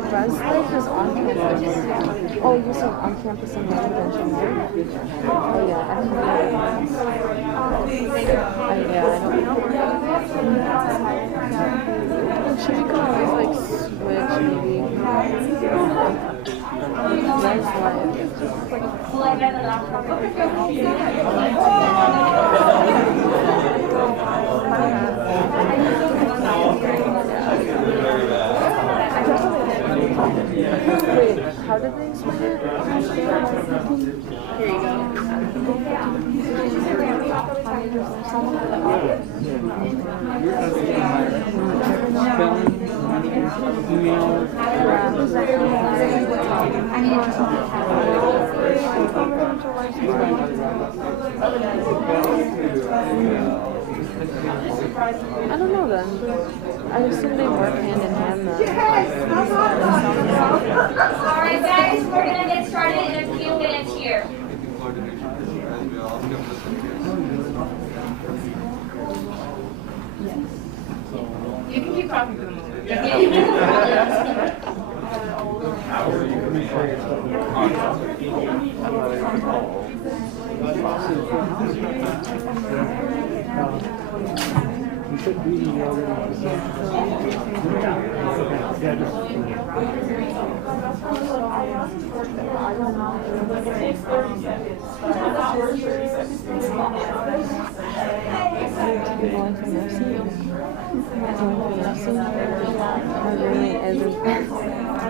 best life is on campus. Oh, you said on campus and residential here? Oh yeah, I don't know. Yeah, I don't know. Should you can always like switch maybe? Nice life. Wait, how did they explain it? Here you go. I don't know then. I assume they work hand in hand then. Alright guys, we're gonna get started in a few minutes here. You can keep talking for the moment. You should be already. Yeah, just.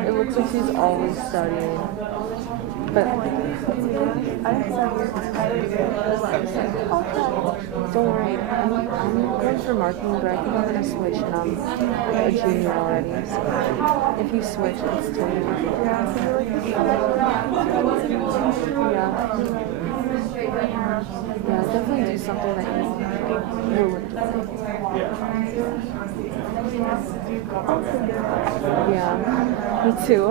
It looks like she's always studying. But don't worry, I'm going for marketing, but I think I'm gonna switch and I'm a junior already. So if you switch, it's totally yeah, definitely do something that you will enjoy. Yeah, me too.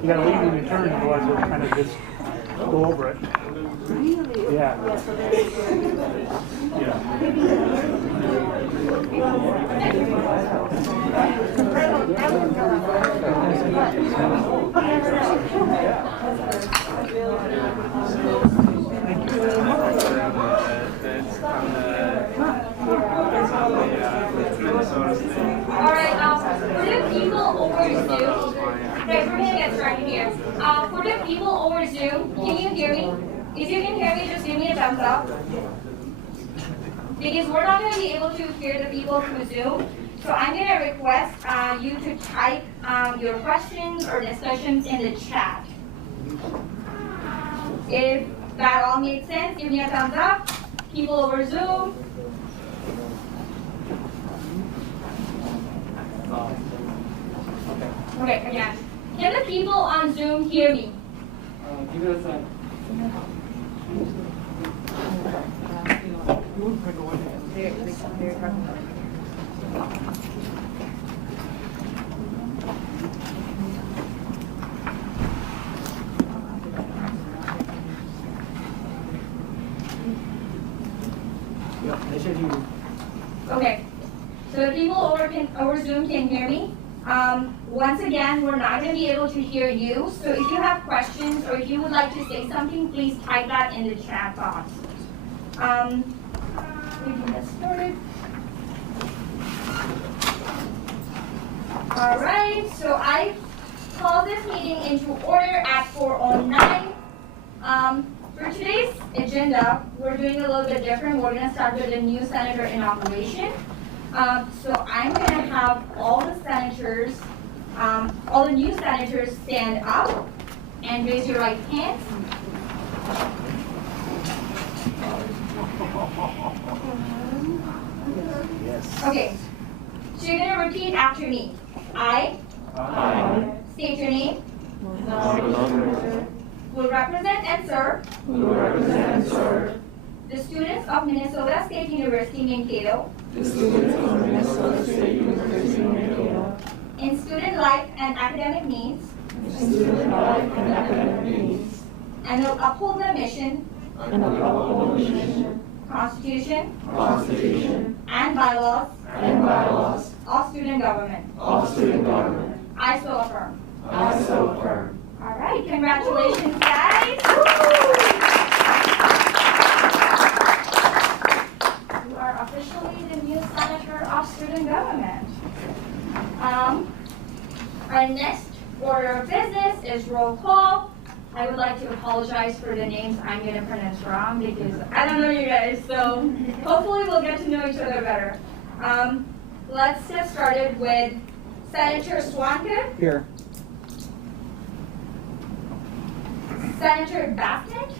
You gotta leave when you turn, otherwise it'll kind of just go over it. Really? Yeah. Alright, for the people over Zoom, guys, we're gonna get started here. For the people over Zoom, can you hear me? If you can hear me, just give me a thumbs up. Because we're not going to be able to hear the people through Zoom. So I'm going to request you to type your questions or discussions in the chat. If that all makes sense, give me a thumbs up. People over Zoom. Okay, again. Can the people on Zoom hear me? Give it a second. Okay, so the people over Zoom can hear me. Once again, we're not going to be able to hear you. So if you have questions or if you would like to say something, please type that in the chat box. We can get started. All right, so I call this meeting into order at 4:09. For today's agenda, we're doing a little bit different. We're going to start with the new senator inauguration. So I'm going to have all the senators, all the new senators stand up. and raise your right hand. Yes. Okay, so you're gonna repeat after me. I state your name, will represent and serve the students of Minnesota State University Mankato in student life and academic needs, and will uphold the mission, Constitution, and bylaws of student government. I so affirm. All right, congratulations, guys. You are officially the new senator of student government. Our next order of business is roll call. I would like to apologize for the names I'm going to pronounce wrong because I don't know you guys, so hopefully we'll get to know each other better. Let's get started with Senator Swanka, Here. Senator Bassett,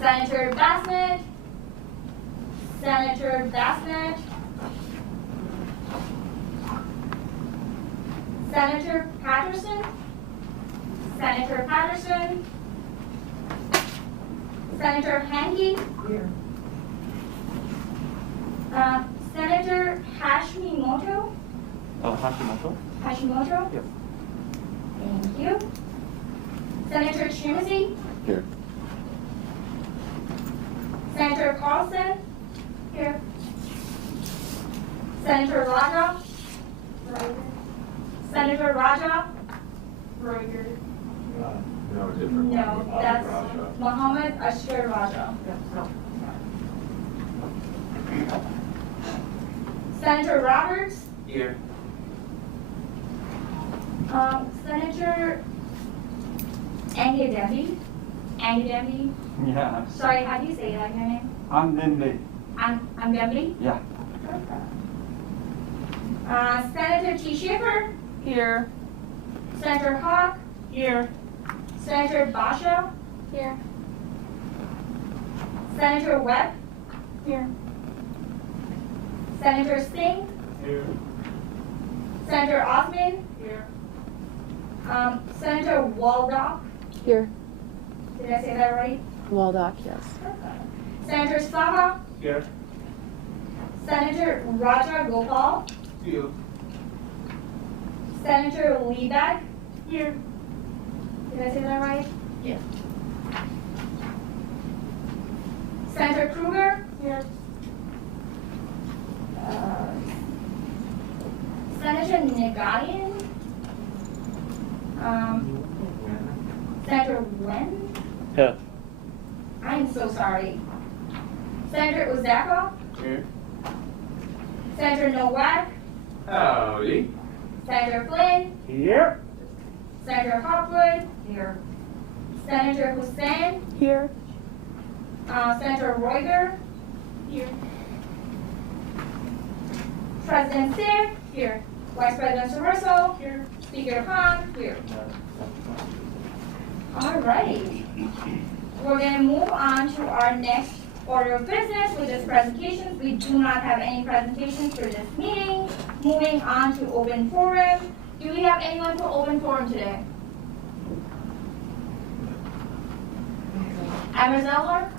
Senator Bassett, Senator Bassett, Senator Patterson, Senator Patterson, Senator Hanke, Senator Hashimoto, Hashimoto? Hashimoto? Yep. Thank you. Senator Chimsey, Here. Senator Carlson, here. Senator Raja, Senator Raja, no, that's Muhammad Ashur Raja. Senator Roberts, Here. Senator Angidembi, Yeah. sorry, how do you say that, your name? I'm Lindy. Angidembi? Yeah. Senator T. Schiffer, Here. Senator Hawk, Here. Senator Basha, here. Senator Webb, Here. Senator Singh, Here. Senator Osman, Here. Senator Waldock, Here. did I say that right? Waldock, yes. Senator Saha, Here. Senator Raja Gopal, Here. Senator Liebach, Here. did I say that right? Yeah. Senator Kruger, Here. Senator Nagarian, Senator Wen, Here. I'm so sorry. Senator Uzaka, Here. Senator Nowak, Howdy. Senator Flynn, Here. Senator Hopwood, here. Senator Hussain, Here. Senator Reuter, here. President Sick, here. Vice President Saverso, here. Speaker Khan, here. All right. We're going to move on to our next order of business, which is presentations. We do not have any presentations for this meeting. Moving on to open forum. Do we have anyone for open forum today? Emma Zeller?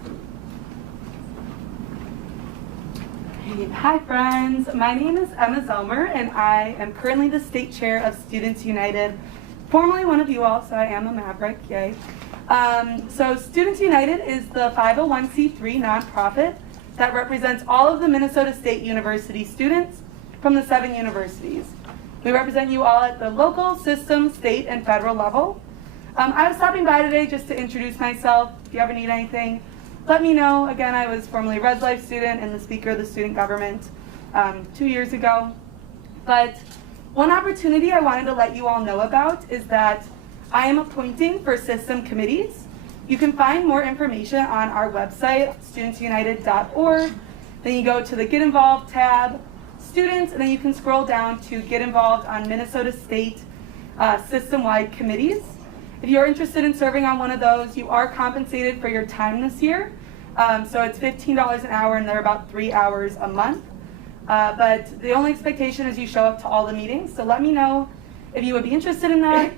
Hi friends, my name is Emma Zelmer and I am currently the state chair of Students United, formerly one of you all, so I am a Maverick, yay. So Students United is the 501c3 nonprofit that represents all of the Minnesota State University students from the 7 universities. We represent you all at the local, system, state, and federal level. I was stopping by today just to introduce myself. If you ever need anything, let me know. Again, I was formerly a Res Life student and the Speaker of the Student Government 2 years ago. But one opportunity I wanted to let you all know about is that I am appointing for system committees. You can find more information on our website, studentsunited.org. Then you go to the Get Involved tab, Students, and then you can scroll down to Get Involved on Minnesota State system-wide committees. If you're interested in serving on one of those, you are compensated for your time this year. So it's $15 an hour, and they're about 3 hours a month. But the only expectation is you show up to all the meetings. So let me know if you would be interested in that.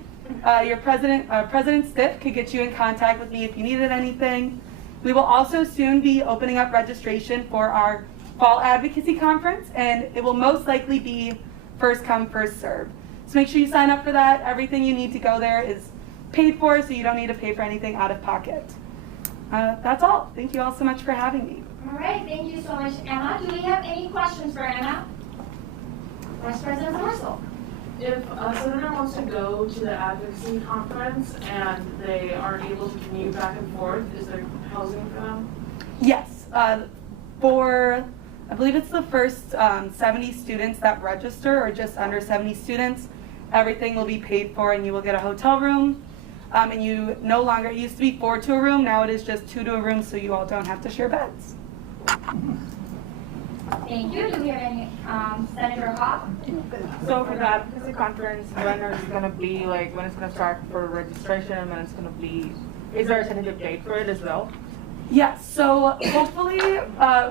Your President Stiff could get you in contact with me if you needed anything. We will also soon be opening up registration for our Fall Advocacy Conference, and it will most likely be first come, first serve. So make sure you sign up for that. Everything you need to go there is paid for, so you don't need to pay for anything out of pocket. That's all. Thank you all so much for having me. All right, thank you so much, Emma. Do we have any questions for Emma? Vice President Dorsal. If a senator wants to go to the advocacy conference and they aren't able to commute back and forth, is there housing for them? Yes. For, I believe it's the first 70 students that register, or just under 70 students, everything will be paid for, and you will get a hotel room. And you no longer, it used to be 4 to a room, now it is just 2 to a room, so you all don't have to share beds. Thank you. Do we have any, Senator Hawk? So for the advocacy conference, when is it gonna be, like, when it's gonna start for registration, and when it's gonna be, is there a tentative date for it as well? Yes, so hopefully,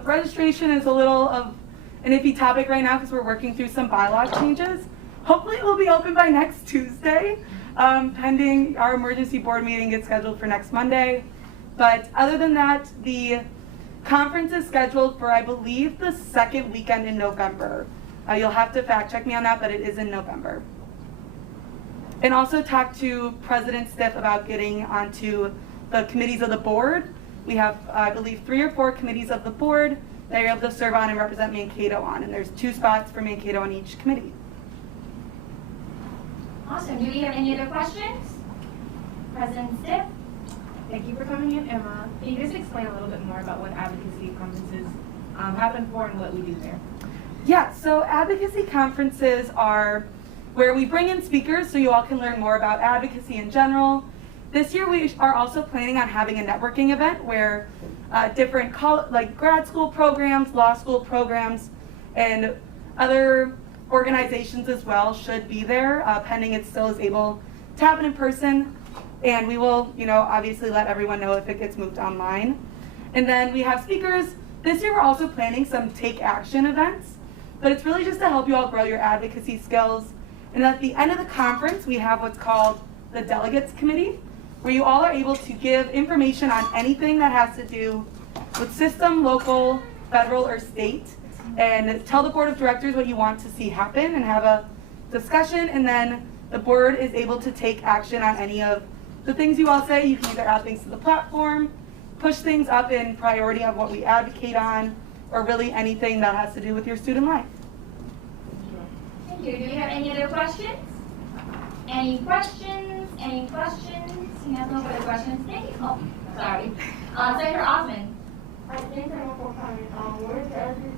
registration is a little of an iffy topic right now because we're working through some bylaw changes. Hopefully it will be open by next Tuesday, pending our emergency board meeting gets scheduled for next Monday. But other than that, the conference is scheduled for, I believe, the second weekend in November. You'll have to fact check me on that, but it is in November. And also talk to President Stiff about getting onto the committees of the board. We have, I believe, 3 or 4 committees of the board that you're able to serve on and represent Mankato on. And there's 2 spots for Mankato on each committee. Awesome. Do we have any other questions? President Stiff? Thank you for coming in, Emma. Can you just explain a little bit more about what advocacy conferences happen for and what we do there? Yeah, so advocacy conferences are where we bring in speakers so you all can learn more about advocacy in general. This year we are also planning on having a networking event where different like grad school programs, law school programs, and other organizations as well should be there, pending it still is able to happen in person. And we will, obviously let everyone know if it gets moved online. And then we have speakers. This year we're also planning some take action events, but it's really just to help you all grow your advocacy skills. And at the end of the conference, we have what's called the Delegates Committee, where you all are able to give information on anything that has to do with system, local, federal, or state, and tell the board of directors what you want to see happen and have a discussion. And then the board is able to take action on any of the things you all say. You can either add things to the platform, push things up in priority of what we advocate on, or really anything that has to do with your student life. Thank you. Do we have any other questions? Any questions? Any questions? You have no further questions? Thank you. Oh, sorry. Senator Osmond. I think I have one comment. Where's the advocacy?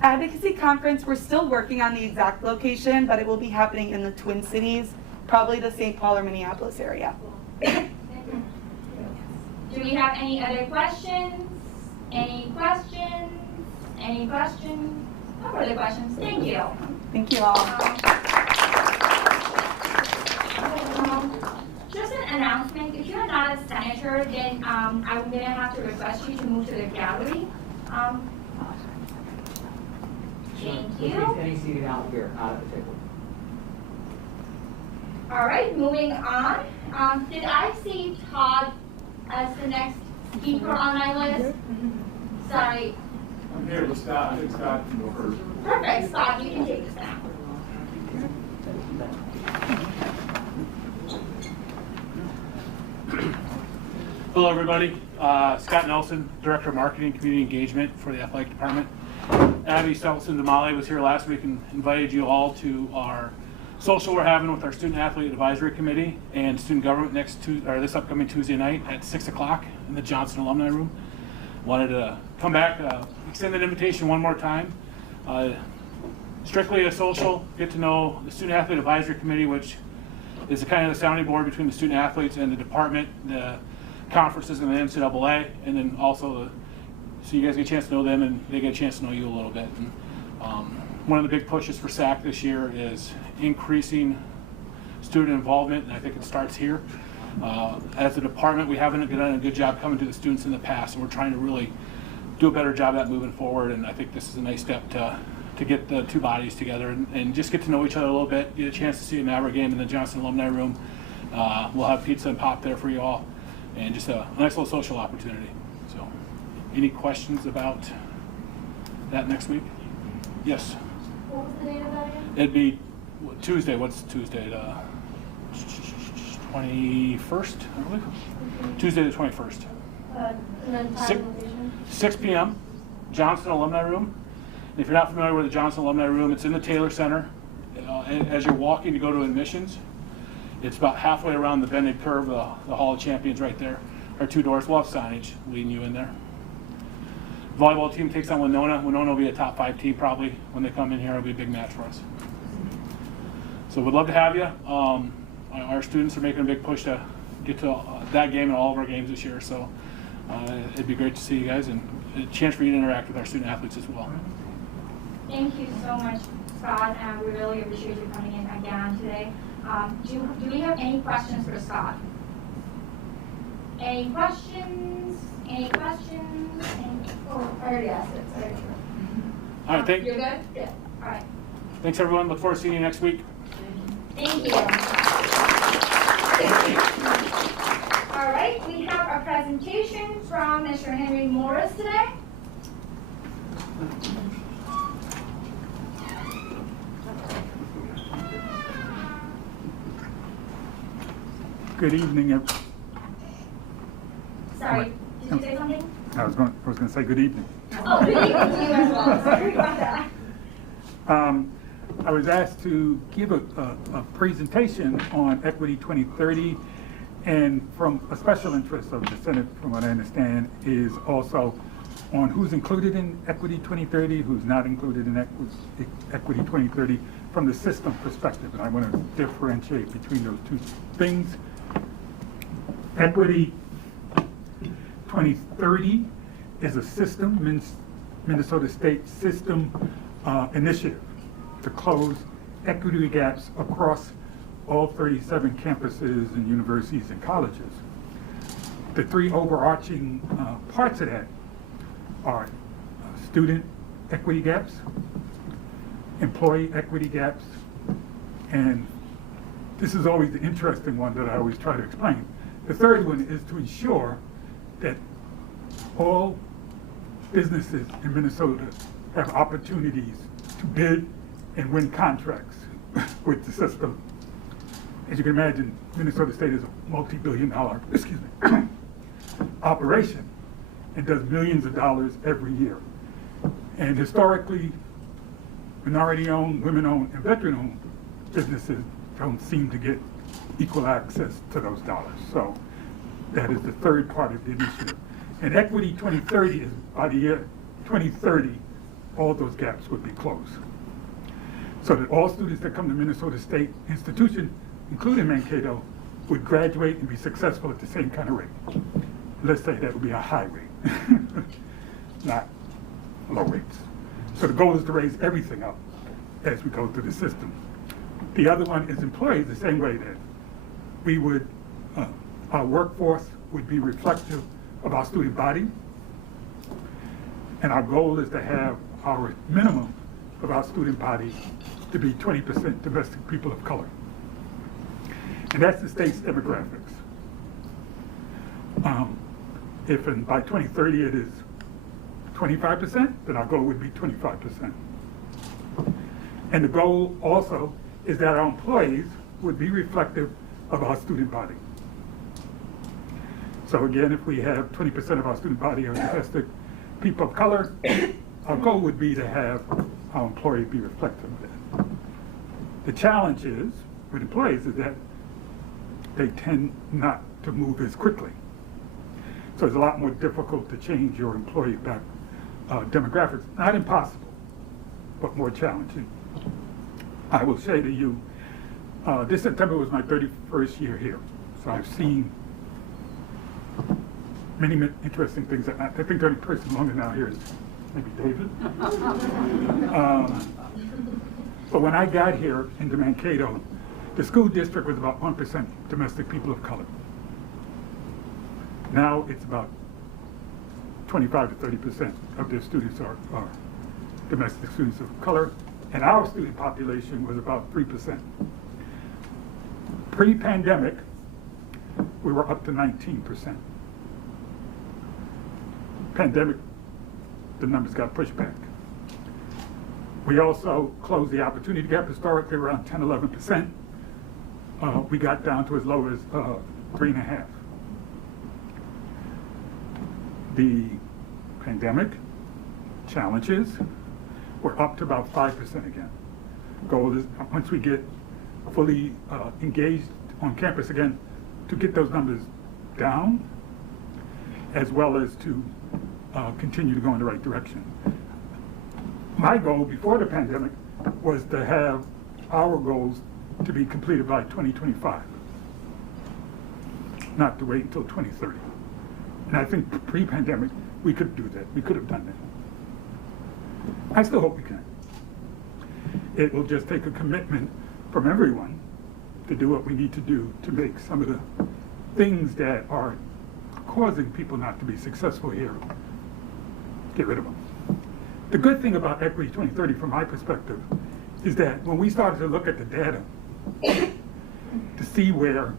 Advocacy conference, we're still working on the exact location, but it will be happening in the Twin Cities, probably the St. Paul or Minneapolis area. Do we have any other questions? Any questions? Any questions? No further questions. Thank you. Thank you all. Just an announcement. If you're not a senator, then I'm going to have to request you to move to the gallery. Thank you. Any seating out here, out at the table. All right, moving on. Did I see Todd as the next speaker on my list? Sorry. I'm here with Scott. I think Scott can go first. Perfect, Scott, you can take this now. Hello, everybody. Scott Nelson, Director of Marketing and Community Engagement for the Athletic Department. Abby Stelson-Damale was here last week and invited you all to our social we're having with our Student Athlete Advisory Committee and Student Government this upcoming Tuesday night at 6 o'clock in the Johnson Alumni Room. Wanted to come back, extend an invitation one more time. Strictly a social, get to know the Student Athlete Advisory Committee, which is kind of the sounding board between the student athletes and the department, the conferences and the NCAA, and then also so you guys get a chance to know them and they get a chance to know you a little bit. And, one of the big pushes for SAC this year is increasing student involvement, and I think it starts here. As a department, we haven't done a good job coming to the students in the past, and we're trying to really do a better job of that moving forward, and I think this is a nice step to get the two bodies together and just get to know each other a little bit, get a chance to see a Maverick game in the Johnson Alumni Room. We'll have pizza and pop there for you all, and just a nice little social opportunity. So, any questions about that next week? Yes? What was the date of that again? It'd be Tuesday. What's Tuesday? The 21st, I believe. Tuesday the 21st. And then time and location? 6 p.m. Johnson Alumni Room. And if you're not familiar with the Johnson Alumni Room, it's in the Taylor Center. As you're walking to go to admissions, it's about halfway around the bended curve, the Hall of Champions right there. Our two doors will have signage leading you in there. Volleyball team takes on Winona. Winona will be a top 5 team probably when they come in here. It'll be a big match for us. So we'd love to have you. Our students are making a big push to get to that game and all of our games this year. So it'd be great to see you guys and a chance for you to interact with our student athletes as well. Thank you so much, Scott, and we really appreciate you coming in again today. Do we have any questions for Scott? Any questions? Any questions? Oh, I already asked it, sorry. All right, You're good? Yeah. All right. thanks everyone. Look forward to seeing you next week. Thank you. All right, we have a presentation from Mr. Henry Morris today. Good evening. Sorry, did you say something? I was going to say good evening. Oh, good evening to you as well. Sorry about that. I was asked to give a presentation on Equity 2030, and from a special interest of the Senate, from what I understand, is also on who's included in Equity 2030, who's not included in Equity 2030 from the system perspective. And I want to differentiate between those two things. Equity 2030 is a system, Minnesota State system initiative to close equity gaps across all 37 campuses and universities and colleges. The three overarching parts of that are student equity gaps, employee equity gaps, and this is always the interesting one that I always try to explain. The third one is to ensure that all businesses in Minnesota have opportunities to bid and win contracts with the system. As you can imagine, Minnesota State is a multi-billion-dollar, operation and does millions of dollars every year. And historically, minority-owned, women-owned, and veteran-owned businesses don't seem to get equal access to those dollars. So that is the third part of the initiative. And Equity 2030 is by the year 2030, all those gaps would be closed. So that all students that come to Minnesota State institution, including Mankato, would graduate and be successful at the same kind of rate. Let's say that would be a high rate, not low rates. So the goal is to raise everything up as we go through the system. The other one is employees, the same way that we would, our workforce would be reflective of our student body. And our goal is to have our minimum of our student body to be 20% domestic people of color. And that's the state's demographics. If by 2030 it is 25%, then our goal would be 25%. And the goal also is that our employees would be reflective of our student body. So again, if we have 20% of our student body are domestic people of color, our goal would be to have our employees be reflective of that. The challenge is, with employees, is that they tend not to move as quickly. So it's a lot more difficult to change your employee back demographics. Not impossible, but more challenging. I will say to you, this September was my 31st year here. So I've seen many interesting things. I think the only person longer now here is maybe David. But when I got here into Mankato, the school district was about 1% domestic people of color. Now it's about 25 to 30% of their students are domestic students of color, and our student population was about 3%. Pre-pandemic, we were up to 19%. Pandemic, the numbers got pushed back. We also closed the opportunity gap historically around 10, 11%. We got down to as low as 3.5%. The pandemic challenges, we're up to about 5% again. Goal is, once we get fully engaged on campus again, to get those numbers down, as well as to continue to go in the right direction. My goal before the pandemic was to have our goals to be completed by 2025, not to wait until 2030. And I think pre-pandemic, we could do that. We could have done that. I still hope we can. It will just take a commitment from everyone to do what we need to do to make some of the things that are causing people not to be successful here, get rid of them. The good thing about Equity 2030 from my perspective is that when we started to look at the data to see where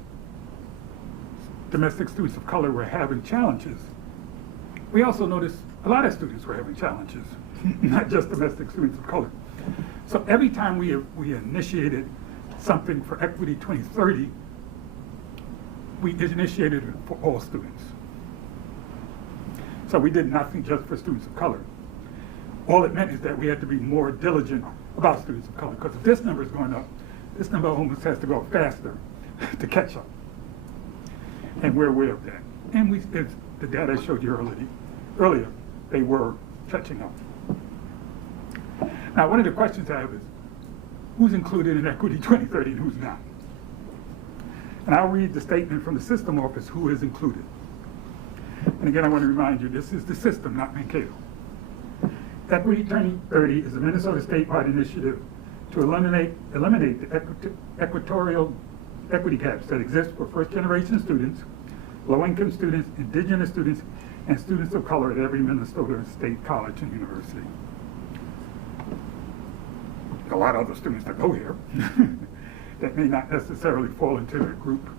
domestic students of color were having challenges, we also noticed a lot of students were having challenges, not just domestic students of color. So every time we initiated something for Equity 2030, we initiated it for all students. So we did nothing just for students of color. All it meant is that we had to be more diligent about students of color, because if this number is going up, this number almost has to go faster to catch up. And we're aware of that. And as the data I showed you earlier, they were catching up. Now, one of the questions I have is, who's included in Equity 2030 and who's not? And I'll read the statement from the system office who is included. And again, I want to remind you, this is the system, not Mankato. Equity 2030 is a Minnesota statewide initiative to eliminate the equatorial equity gaps that exist for first-generation students, low-income students, indigenous students, and students of color at every Minnesota state college and university. A lot of other students that go here that may not necessarily fall into that group.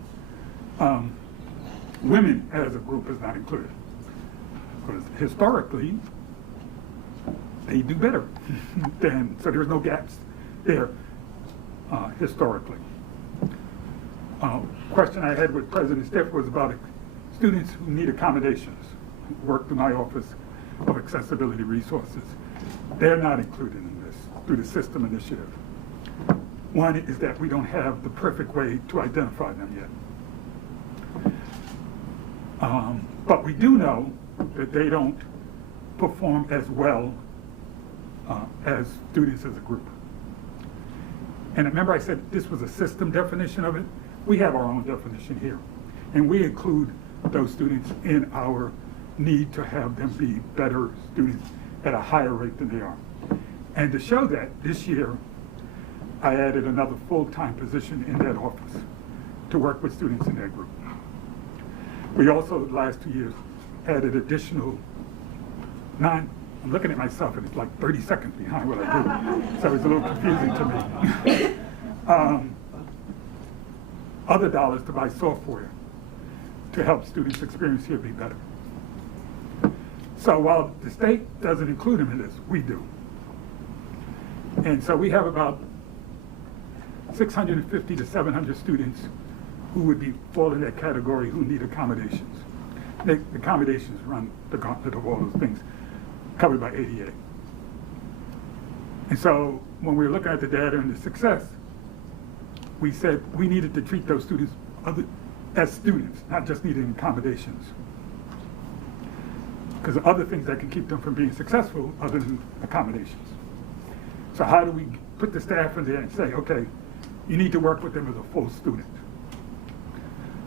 Women as a group is not included, because historically they do better so there's no gaps there historically. Question I had with President Stiff was about students who need accommodations, who work through my Office of Accessibility Resources. They're not included in this through the system initiative. One is that we don't have the perfect way to identify them yet. But we do know that they don't perform as well as students as a group. And remember I said this was a system definition of it? We have our own definition here. And we include those students in our need to have them be better students at a higher rate than they are. And to show that, this year, I added another full-time position in that office to work with students in that group. We also, the last 2 years, added additional I'm looking at myself and it's like 30 seconds behind what I do, so it's a little confusing to me. Other dollars to buy software to help students' experience here be better. So while the state doesn't include them in this, we do. And so we have about 650 to 700 students who would fall in that category who need accommodations. The accommodations run the gauntlet of all those things covered by ADA. And so when we were looking at the data and the success, we said we needed to treat those students as students, not just needing accommodations. Because there are other things that can keep them from being successful other than accommodations. So how do we put the staff in there and say, okay, you need to work with them as a full student,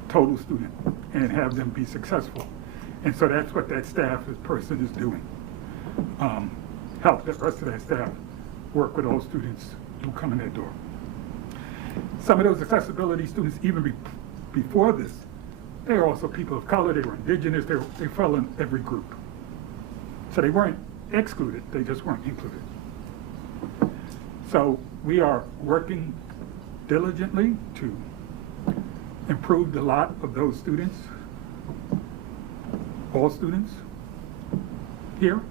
total student, and have them be successful. And so that's what that person is doing. Help the rest of that staff work with those students who come in that door. Some of those accessibility students, even before this, they were also people of color, they were indigenous, they fell in every group. So they weren't excluded, they just weren't included. So we are working diligently to improve the lot of those students, all students here.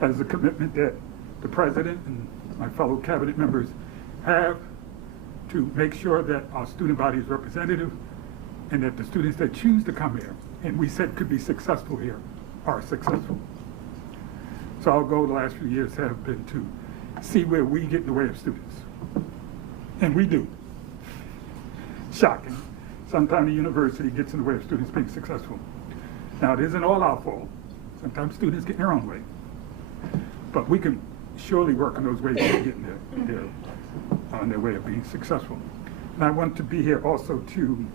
That is a commitment that the president and my fellow cabinet members have to make sure that our student body is representative and that the students that choose to come here, and we said could be successful here, are successful. So our goal the last few years have been to see where we get in the way of students. And we do. Shocking. Sometimes the university gets in the way of students being successful. Now, it isn't all our fault. Sometimes students get in their own way. But we can surely work on those ways of getting on their way of being successful. And I want to be here also to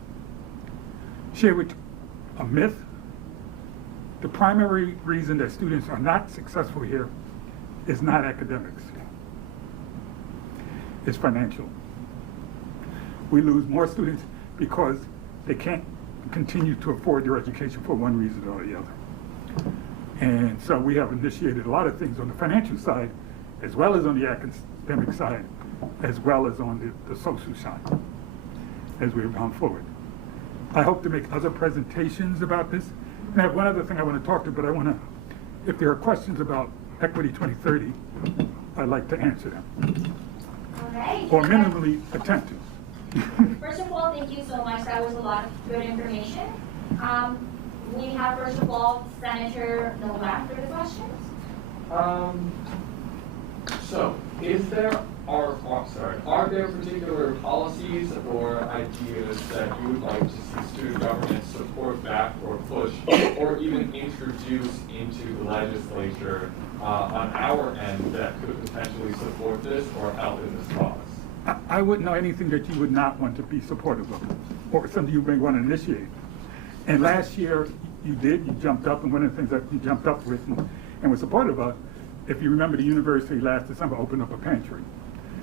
share with a myth. The primary reason that students are not successful here is not academics. It's financial. We lose more students because they can't continue to afford their education for one reason or the other. And so we have initiated a lot of things on the financial side, as well as on the academic side, as well as on the social side, as we've gone forward. I hope to make other presentations about this. And I have one other thing I want to talk to, but I want to, if there are questions about Equity 2030, I'd like to answer them. All right. Or minimally attempt to. First of all, thank you so much. That was a lot of good information. We have, first of all, Senator Novak for the questions. So, are there particular policies or ideas that you would like to see student government support back or push or even introduce into the legislature on our end that could potentially support this or help in this cause? I wouldn't know anything that you would not want to be supportive of, or something you may want to initiate. And last year, you jumped up, and one of the things that you jumped up with and were supportive of, if you remember, the university last December opened up a pantry.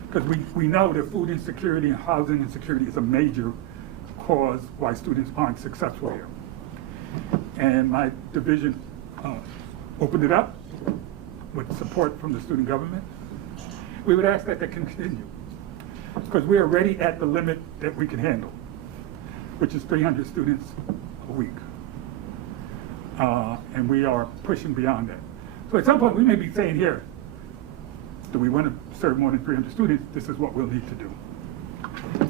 Because we know that food insecurity and housing insecurity is a major cause why students aren't successful here. And my division opened it up with support from the student government. We would ask that continue, because we are already at the limit that we can handle, which is 300 students a week. And we are pushing beyond that. So at some point we may be saying here, do we want to serve more than 300 students? This is what we'll need to do.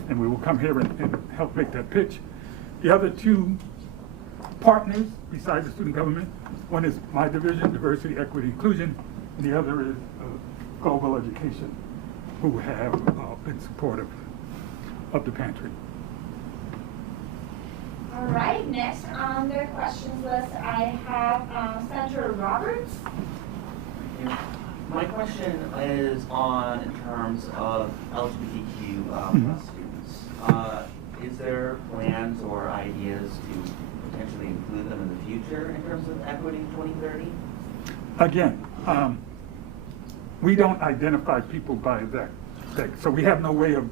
And we will come here and help make that pitch. The other two partners besides the student government, one is my division, Diversity, Equity, Inclusion, and the other is Global Education, who have been supportive of the pantry. All right, next on their questions list, I have Senator Roberts. My question is on in terms of LGBTQ students. Is there plans or ideas to potentially include them in the future in terms of Equity 2030? Again, we don't identify people by that. So we have no way of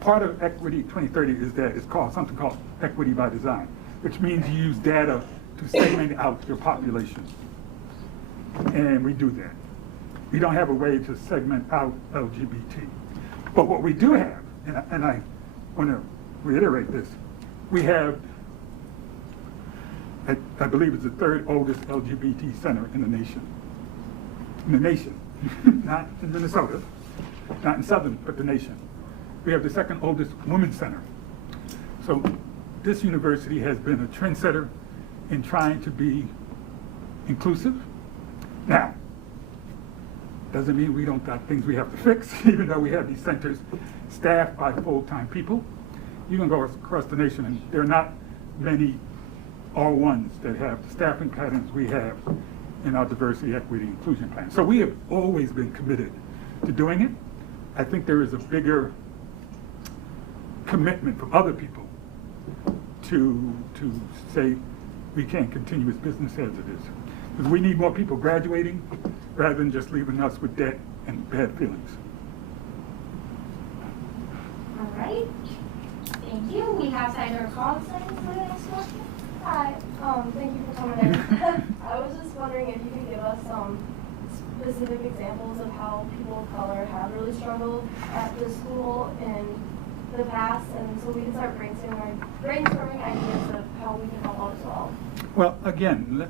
part of Equity 2030 is that it's called something called equity by design, which means you use data to segment out your population. And we do that. We don't have a way to segment out LGBT. But what we do have, and I want to reiterate this, we have, I believe it's the third oldest LGBT center in the nation. In the nation, not in Minnesota, not in Southern, but the nation. We have the second oldest women's center. So this university has been a trendsetter in trying to be inclusive. Now, doesn't mean we don't got things we have to fix, even though we have these centers staffed by full-time people. You can go across the nation and there are not many R1s that have the staffing patterns we have in our diversity, equity, inclusion plan. So we have always been committed to doing it. I think there is a bigger commitment from other people to say we can't continue as business as it is. Because we need more people graduating rather than just leaving us with debt and bad feelings. All All right. Thank you. We have Senator Carlson for the next question. Hi, thank you for coming in. I was just wondering if you could give us some specific examples of how people of color have really struggled at the school in the past, and so we can start brainstorming ideas of how we can help out as well. Well, again,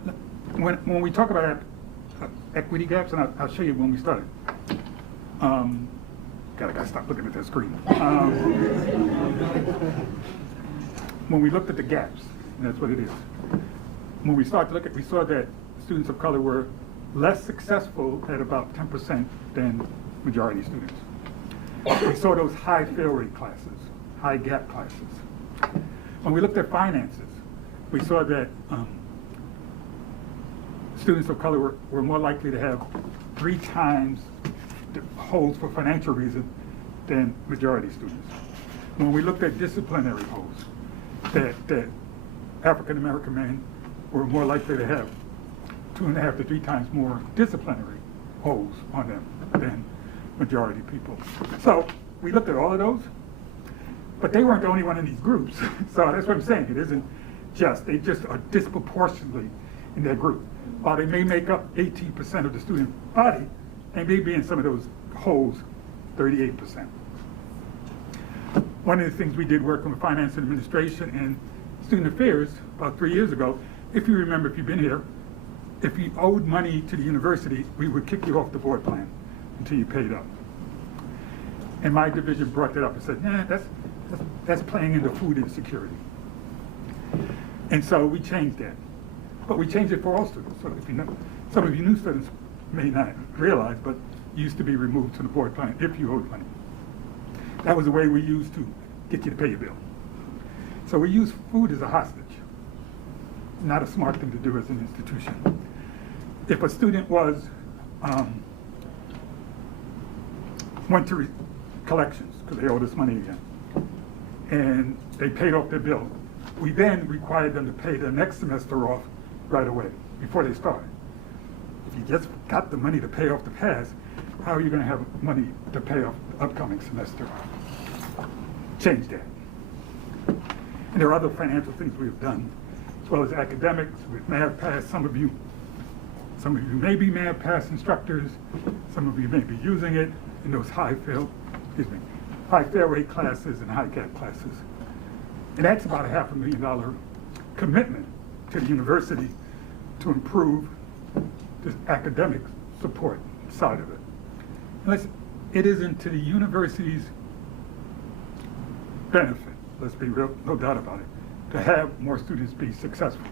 when we talk about equity gaps, and I'll show you when we started. Gotta stop looking at that screen. When we looked at the gaps, and that's what it is. When we started to look at, we saw that students of color were less successful at about 10% than majority students. We saw those high fail rate classes, high gap classes. When we looked at finances, we saw that students of color were more likely to have 3 times the holds for financial reasons than majority students. When we looked at disciplinary holds, that African American men were more likely to have 2.5 to 3 times more disciplinary holds on them than majority people. So we looked at all of those, but they weren't the only one in these groups. So that's what I'm saying. It isn't just, they just are disproportionately in that group. While they may make up 18% of the student body, they may be in some of those holds 38%. One of the things we did work on finance and administration and student affairs about 3 years ago, if you remember, if you've been here, if you owed money to the university, we would kick you off the board plan until you paid up. And my division brought that up and said, nah, that's playing into food insecurity. And so we changed that. But we changed it for all students. So if you know, some of you new students may not realize, but you used to be removed from the board plan if you owed money. That was the way we used to get you to pay your bill. So we use food as a hostage. Not a smart thing to do as an institution. If a student was went to collections because they owed us money again, and they paid off their bill, we then required them to pay the next semester off right away before they started. If you just got the money to pay off the past, how are you going to have money to pay off the upcoming semester? Change that. And there are other financial things we've done, as well as academics with Math Pass. Some of you may be Math Pass instructors. Some of you may be using it in those high fail rate classes and high gap classes. And that's about a $500,000 commitment to the university to improve this academic support side of it. And it isn't to the university's benefit, let's be real, no doubt about it, to have more students be successful.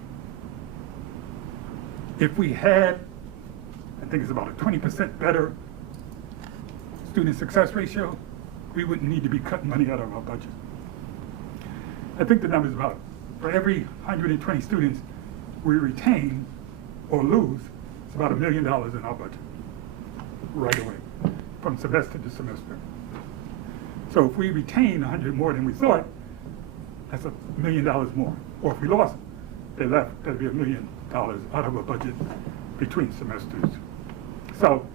If we had, I think it's about a 20% better student success ratio, we wouldn't need to be cutting money out of our budget. I think the number is about, for every 120 students we retain or lose, it's about $1 million in our budget right away, from semester to semester. So if we retain 100 more than we thought, that's $1 million more. Or if we lost, they left, that'd be $1 million out of our budget between semesters. So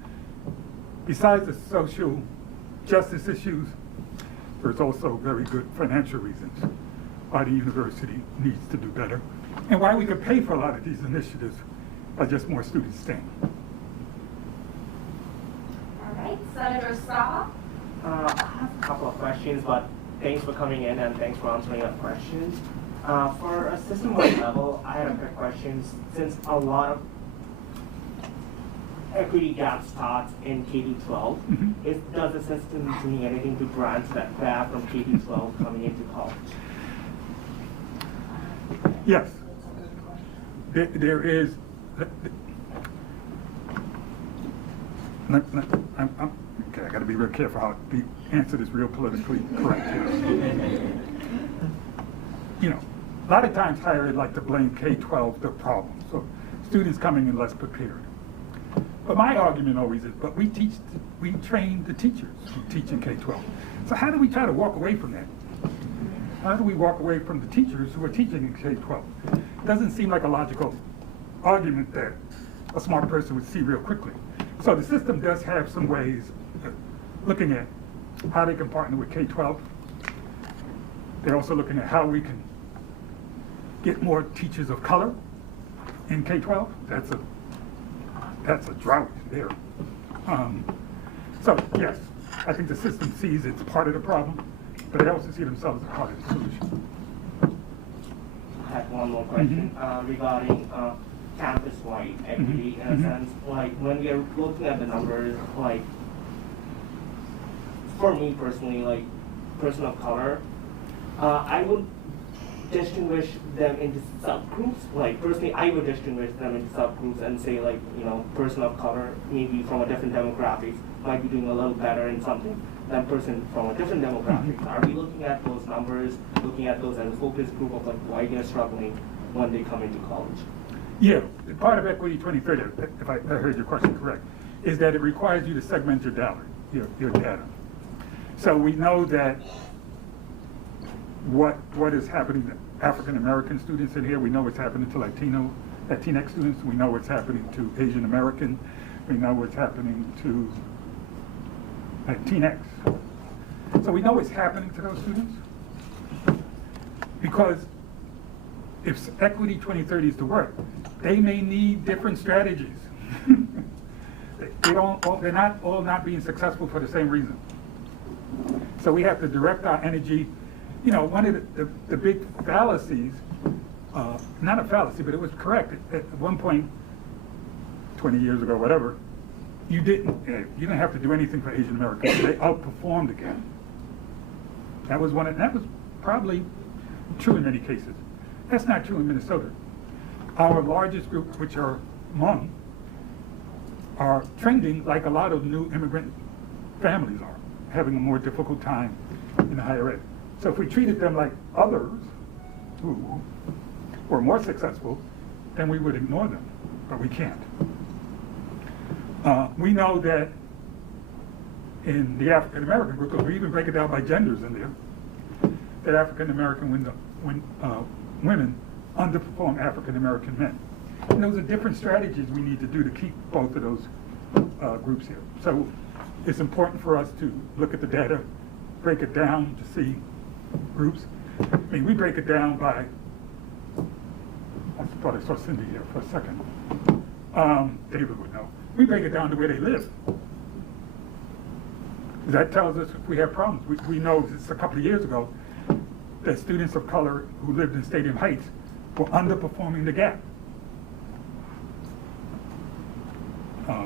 besides the social justice issues, there's also very good financial reasons why the university needs to do better, and why we could pay for a lot of these initiatives by just more students staying. All right, Senator Saha. I have a couple of questions, but thanks for coming in and thanks for answering our questions. For a system-wide level, I had a quick question. Since a lot of equity gap starts in K-12, does the system doing anything to grant that gap from K-12 coming into college? Yes, there is. Okay, I got to be real careful how to answer this real politically correct here. You know, a lot of times higher ed like to blame K-12 the problem, so students coming in less prepared. But my argument always is, but we train the teachers who teach in K-12. So how do we try to walk away from that? How do we walk away from the teachers who are teaching in K-12? It doesn't seem like a logical argument that a smart person would see real quickly. So the system does have some ways of looking at how they can partner with K-12 They're also looking at how we can get more teachers of color in K-12. That's a drought there. So yes, I think the system sees it's part of the problem, but they also see themselves as part of the solution. I have one more question regarding campus-wide equity in a sense. Like when we are looking at the numbers, like for me personally, like person of color, I would distinguish them into subgroups. Like personally, I would distinguish them into subgroups and say like, you know, person of color, maybe from a different demographics, might be doing a little better in something than person from a different demographic. Are we looking at those numbers, looking at those as a focus group of like why they're struggling when they come into college? Yeah, part of Equity 2030, if I heard your question correct, is that it requires you to segment your data. So we know that what is happening to African American students in here. We know what's happening to Latinx students. We know what's happening to Asian American. We know what's happening to Latinx. So we know what's happening to those students. Because if Equity 2030 is to work, they may need different strategies. They're not all not being successful for the same reason. So we have to direct our energy. You know, one of the big fallacies, not a fallacy, but it was correct. At one point, 20 years ago, whatever, you didn't have to do anything for Asian Americans. They outperformed again. That was probably true in many cases. That's not true in Minnesota. Our largest group, which are Hmong, are trending like a lot of new immigrant families are, having a more difficult time in higher ed. So if we treated them like others who were more successful, then we would ignore them, but we can't. We know that in the African American group, because we even break it down by genders in there, that African American women underperform African American men. And those are different strategies we need to do to keep both of those groups here. So it's important for us to look at the data, break it down to see groups. I mean, we break it down by, I thought I saw Cindy here for a second. David would know. We break it down to where they live. That tells us if we have problems. We know just a couple of years ago that students of color who lived in Stadium Heights were underperforming the gap.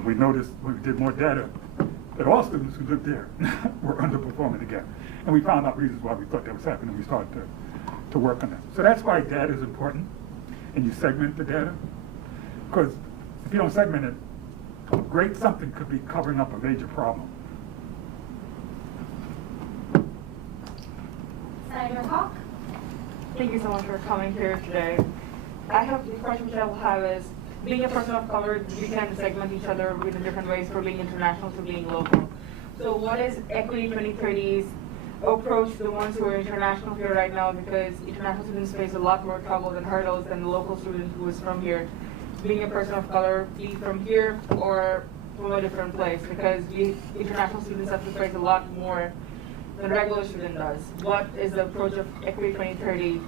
We noticed when we did more data that all students who lived there were underperforming the gap. And we found out reasons why we thought that was happening. We started to work on that. So that's why data is important, and you segment the data. Because if you don't segment it, a great something could be covering up a major problem. Senator Hawk? Thank you so much for coming here today. I have the question which I will have is, being a person of color, we can segment each other in different ways, from being international to being local. So what is Equity 2030's approach to the ones who are international here right now, because international students face a lot more trouble and hurdles than the local student who is from here? Being a person of color, be from here or from a different place, because the international students have to face a lot more than a regular student does. What is the approach of Equity 2030?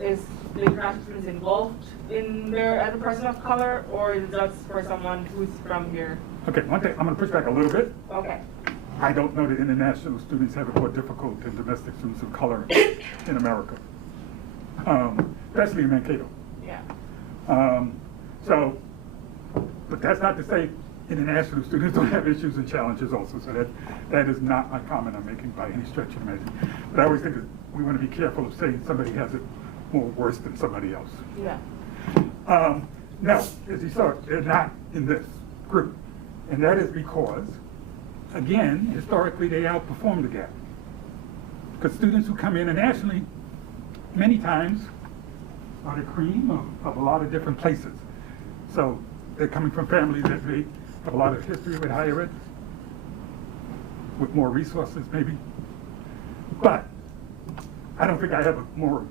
Is the international students involved in there as a person of color, or is it just for someone who's from here? Okay, one thing, I'm going to push back a little bit. Okay. I don't know that international students have it more difficult than domestic students of color in America, especially in Mankato. Yeah. But that's not to say international students don't have issues and challenges also. So that is not a comment I'm making by any stretch of the imagination. But I always think that we want to be careful of saying somebody has it more worse than somebody else. Yeah. Now, as you saw, they're not in this group. And that is because, again, historically they outperform the gap. Because students who come in internationally, many times, are the cream of a lot of different places. So they're coming from families that may have a lot of history with higher ed, with more resources maybe. But I don't think I have a more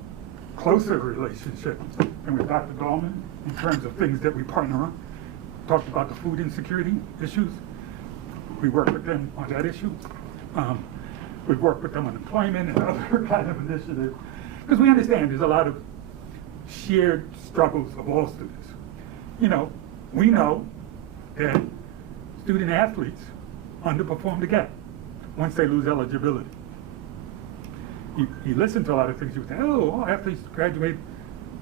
closer relationship than with Dr. Dahlman in terms of things that we partner on. Talked about the food insecurity issues. We work with them on that issue. we've worked with them on employment and other kind of initiatives, because we understand there's a lot of shared struggles of all students. You know, we know that student athletes underperform again once they lose eligibility. You listen to a lot of things, you think, oh, all athletes graduate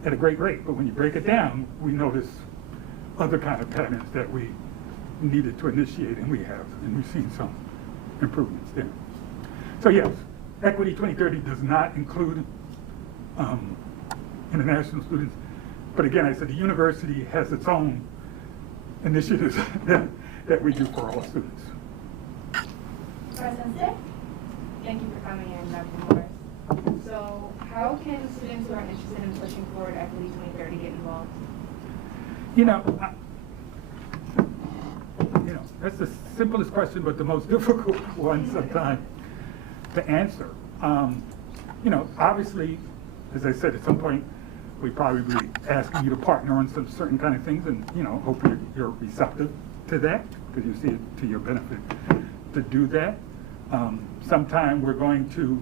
at a great rate, but when you break it down, we notice other kind of patterns that we needed to initiate, and we have, and we've seen some improvements there. So yes, Equity 2030 does not include international students, but again, I said the university has its own initiatives that we do for all students. President Stick? Thank you for coming in, Dr. Morris. So how can students who are interested in pushing forward Equity 2030 get involved? You know, that's the simplest question, but the most difficult one sometimes to answer. You know, obviously, as I said, at some point, we probably be asking you to partner on some certain kind of things, and you know, hope you're receptive to that, because you see it to your benefit to do that. Sometime we're going to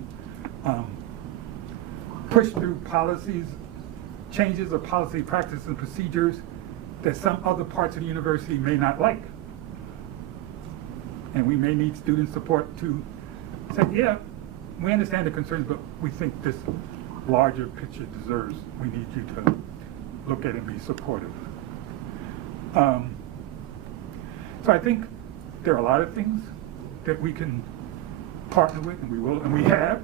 push through policies, changes of policy, practice, and procedures that some other parts of the university may not like. And we may need student support to say, yeah, we understand the concerns, but we think this larger picture deserves, we need you to look at it and be supportive. So I think there are a lot of things that we can partner with, and we will, and we have.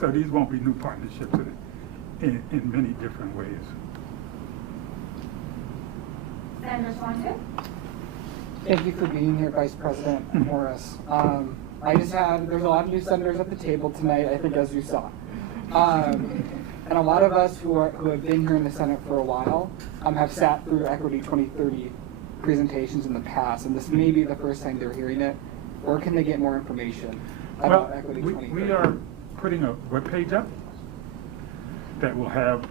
So these won't be new partnerships in many different ways. Senator Swanton? Thank you for being here, Vice President Morris. There's a lot of new senators at the table tonight, I think, as you saw. And a lot of us who have been here in the Senate for a while have sat through Equity 2030 presentations in the past, and this may be the first time they're hearing it. Or can they get more information about Equity 2030? We are putting a webpage up that will have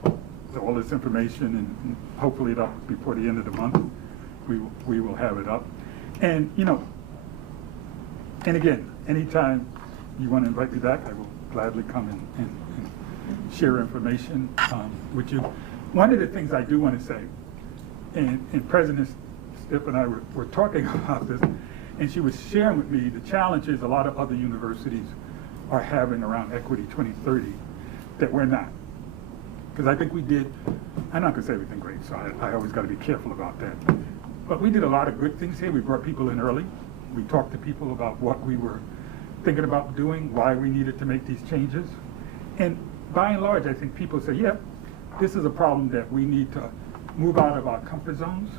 all this information, and hopefully before the end of the month, we will have it up. And you know, and again, anytime you want to invite me back, I will gladly come and share information with you. One of the things I do want to say, and President Stipp and I were talking about this, and she was sharing with me the challenges a lot of other universities are having around Equity 2030 that we're not. Because I think we did, I'm not going to say everything great, so I always got to be careful about that. But we did a lot of good things here. We brought people in early. We talked to people about what we were thinking about doing, why we needed to make these changes. And by and large, I think people say, yeah, this is a problem that we need to move out of our comfort zones.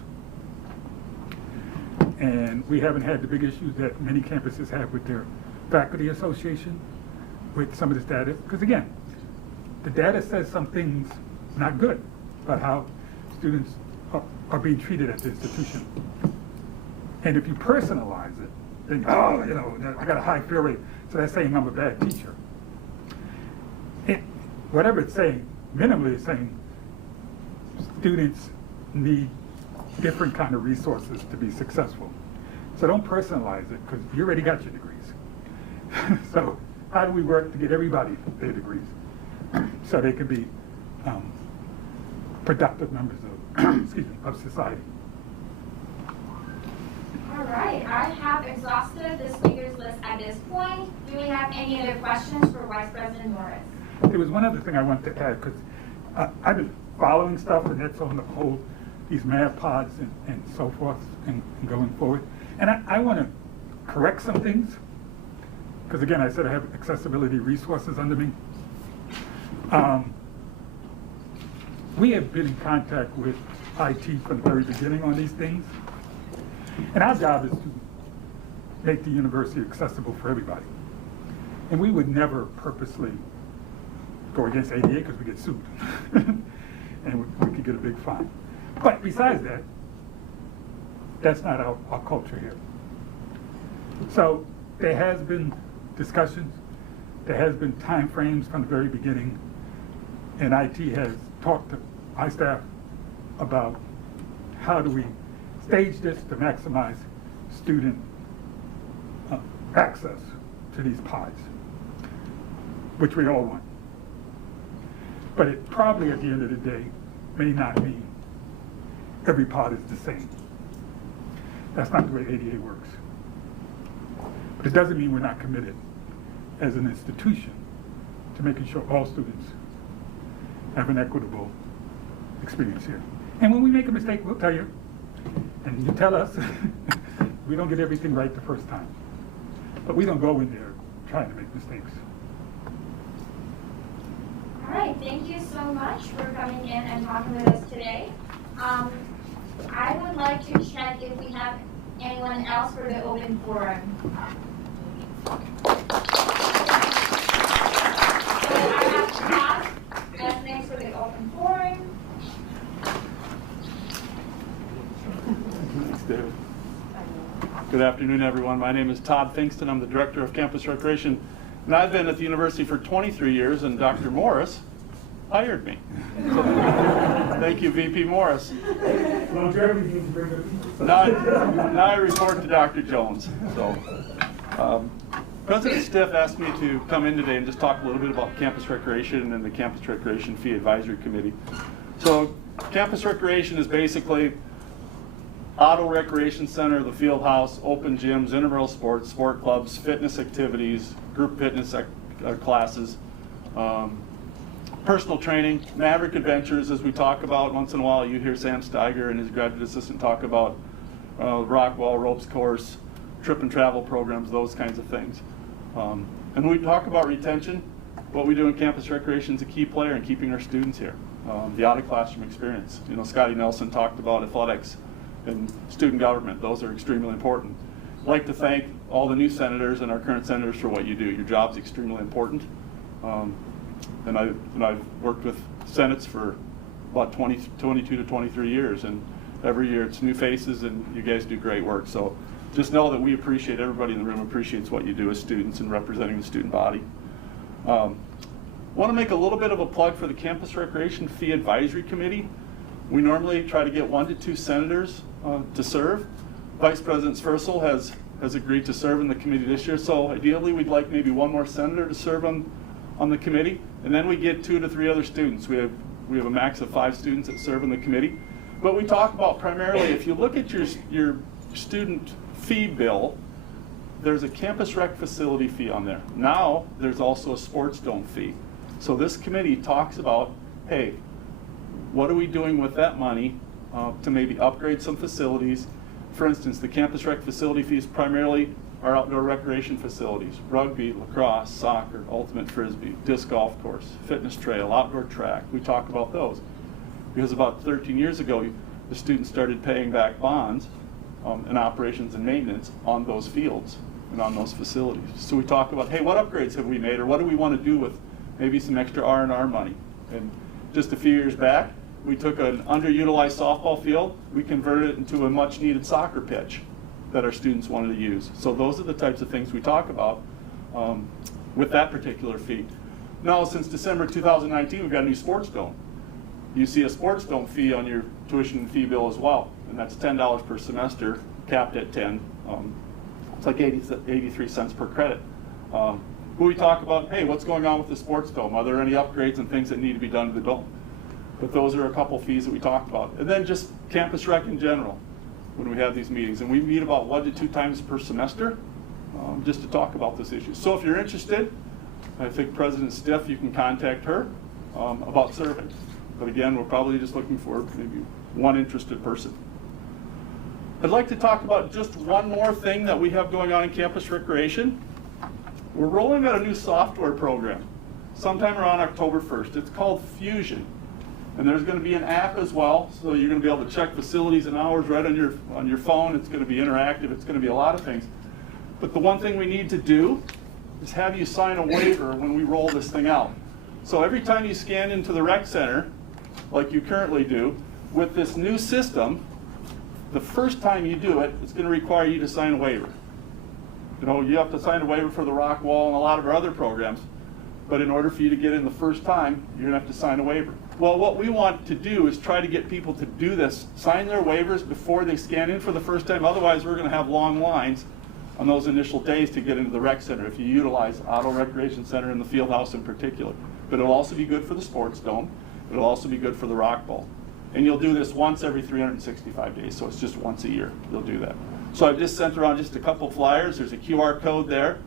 And we haven't had the big issues that many campuses have with their faculty association, with some of this data. Because again, the data says some things not good about how students are being treated at the institution. And if you personalize it, then, oh, you know, I got a high fail rate, so that's saying I'm a bad teacher. Whatever it's saying, minimally it's saying students need different kind of resources to be successful. So don't personalize it, because you already got your degrees. So how do we work to get everybody their degrees so they can be productive members of, excuse me, of society? All right, I have exhausted the speakers list at this point. Do we have any other questions for Vice President Morris? There was one other thing I wanted to add, because I've been following stuff, and that's on the whole, these math pods and so forth, and going forward. And I want to correct some things, because again, I said I have accessibility resources under me. We have been in contact with IT from the very beginning on these things. And our job is to make the university accessible for everybody. And we would never purposely go against ADA because we get sued. And we could get a big fine. But besides that, that's not our culture here. So there has been discussions, there has been time frames from the very beginning, and IT has talked to my staff about how do we stage this to maximize student access to these pods. which we all want. But it probably at the end of the day may not be every pot is the same. That's not the way ADA works. But it doesn't mean we're not committed as an institution to making sure all students have an equitable experience here. And when we make a mistake, we'll tell you. And you tell us we don't get everything right the first time. But we don't go in there trying to make mistakes. All right, thank you so much for coming in and talking with us today. I would like to check if we have anyone else for the open forum. So I have Todd as next for the open forum. Thanks, David. Good afternoon, everyone. My name is Todd Fingston. I'm the Director of Campus Recreation, and I've been at the university for 23 years, and Dr. Morris hired me. So, thank you, VP Morris. Now I report to Dr. Jones. So, President Stiff asked me to come in today and just talk a little bit about campus recreation and the Campus Recreation Fee Advisory Committee. So, campus recreation is basically auto recreation center, the field house, open gyms, intramural sports, sport clubs, fitness activities, group fitness classes, personal training, Maverick Adventures, as we talk about once in a while. You hear Sam Steiger and his graduate assistant talk about Rockwall ropes course, trip and travel programs, those kinds of things. And when we talk about retention, what we do in campus recreation is a key player in keeping our students here. The out-of-classroom experience. You know, Scotty Nelson talked about athletics and student government. Those are extremely important. I'd like to thank all the new senators and our current senators for what you do. Your job's extremely important. And I've worked with senates for about 22 to 23 years, and every year it's new faces, and you guys do great work. So just know that we appreciate, everybody in the room appreciates what you do as students and representing the student body. Want to make a little bit of a plug for the Campus Recreation Fee Advisory Committee. We normally try to get 1 to 2 senators to serve. Vice President Sfursel has agreed to serve in the committee this year, so ideally we'd like maybe 1 more senator to serve on the committee, and then we get 2 to 3 other students. We have a max of 5 students that serve in the committee. But we talk about primarily, if you look at your student fee bill, there's a campus rec facility fee on there. Now there's also a sports dome fee. So this committee talks about, hey, what are we doing with that money to maybe upgrade some facilities? For instance, the campus rec facility fees primarily are outdoor recreation facilities: rugby, lacrosse, soccer, ultimate frisbee, disc golf course, fitness trail, outdoor track. We talk about those because about 13 years ago, the students started paying back bonds and operations and maintenance on those fields and on those facilities. So we talk about, hey, what upgrades have we made, or what do we want to do with maybe some extra R&R money? And just a few years back, we took an underutilized softball field, we converted it into a much needed soccer pitch that our students wanted to use. So those are the types of things we talk about with that particular fee. Now, since December 2019, we've got a new sports dome. You see a sports dome fee on your tuition and fee bill as well, and that's $10 per semester, capped at 10. It's like 83 cents per credit. We talk about, hey, what's going on with the sports dome? Are there any upgrades and things that need to be done to the dome? But those are a couple fees that we talked about. And then just campus rec in general when we have these meetings. And we meet about 1 to 2 times per semester just to talk about this issue. So if you're interested, I think President Stiff, you can contact her about serving. But again, we're probably just looking for maybe 1 interested person. I'd like to talk about just one more thing that we have going on in campus recreation. We're rolling out a new software program sometime around October 1st. It's called Fusion. And there's going to be an app as well, so you're going to be able to check facilities and hours right on your phone. It's going to be interactive. It's going to be a lot of things. But the one thing we need to do is have you sign a waiver when we roll this thing out. So every time you scan into the rec center, like you currently do, with this new system, the first time you do it, it's going to require you to sign a waiver. You know, you have to sign a waiver for the Rockwall and a lot of our other programs. But in order for you to get in the first time, you're going to have to sign a waiver. Well, what we want to do is try to get people to do this, sign their waivers before they scan in for the first time. Otherwise, we're going to have long lines on those initial days to get into the rec center if you utilize Auto Recreation Center and the field house in particular. But it'll also be good for the sports dome. It'll also be good for the rock bowl. And you'll do this once every 365 days, so it's just once a year you'll do that. So I've just sent around just a couple flyers. There's a QR code there,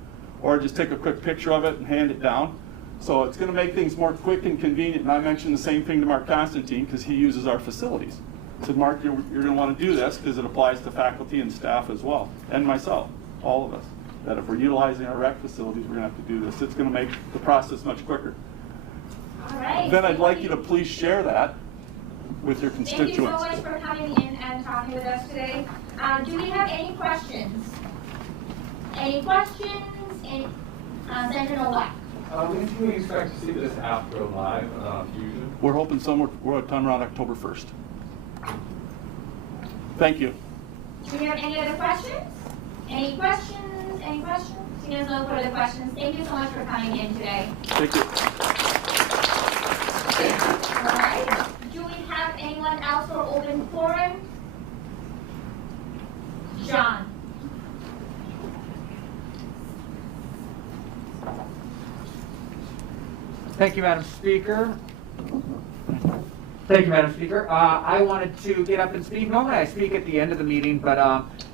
or just take a quick picture of it and hand it down. So it's going to make things more quick and convenient. And I mentioned the same thing to Mark Constantine because he uses our facilities. I said, Mark, you're going to want to do this because it applies to faculty and staff as well, and myself, all of us. That if we're utilizing our rec facilities, we're going to have to do this. It's going to make the process much quicker. All right. Then I'd like you to please share that with your constituents. Thank you so much for coming in and talking with us today. Do we have any questions? Any questions? Any, Senator Nowak? When can we expect to see this app go live, Fusion? We're hoping somewhere around October 1st. Thank you. Do we have any other questions? Any questions? Any questions? See, there's no further questions. Thank you so much for coming in today. Thank you. All right. Do we have anyone else for open forum? John. Thank you, Madam Speaker. Thank you, Madam Speaker. I wanted to get up and speak. Normally I speak at the end of the meeting, but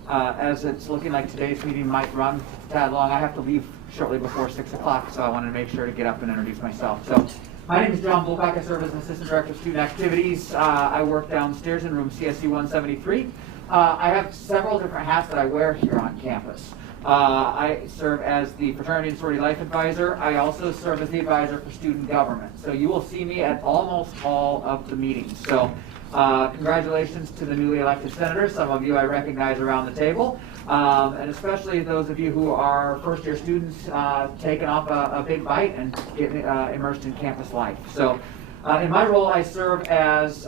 as it's looking like today's meeting might run that long, I have to leave shortly before 6 o'clock, so I wanted to make sure to get up and introduce myself. So, my name is John Bullock. I serve as an Assistant Director of Student Activities. I work downstairs in room CSC 173. I have several different hats that I wear here on campus. I serve as the Fraternity and Sorority Life Advisor. I also serve as the Advisor for Student Government. So you will see me at almost all of the meetings. So congratulations to the newly elected senators. Some of you I recognize around the table. And especially those of you who are first-year students taking off a big bite and getting immersed in campus life. So in my role, I serve as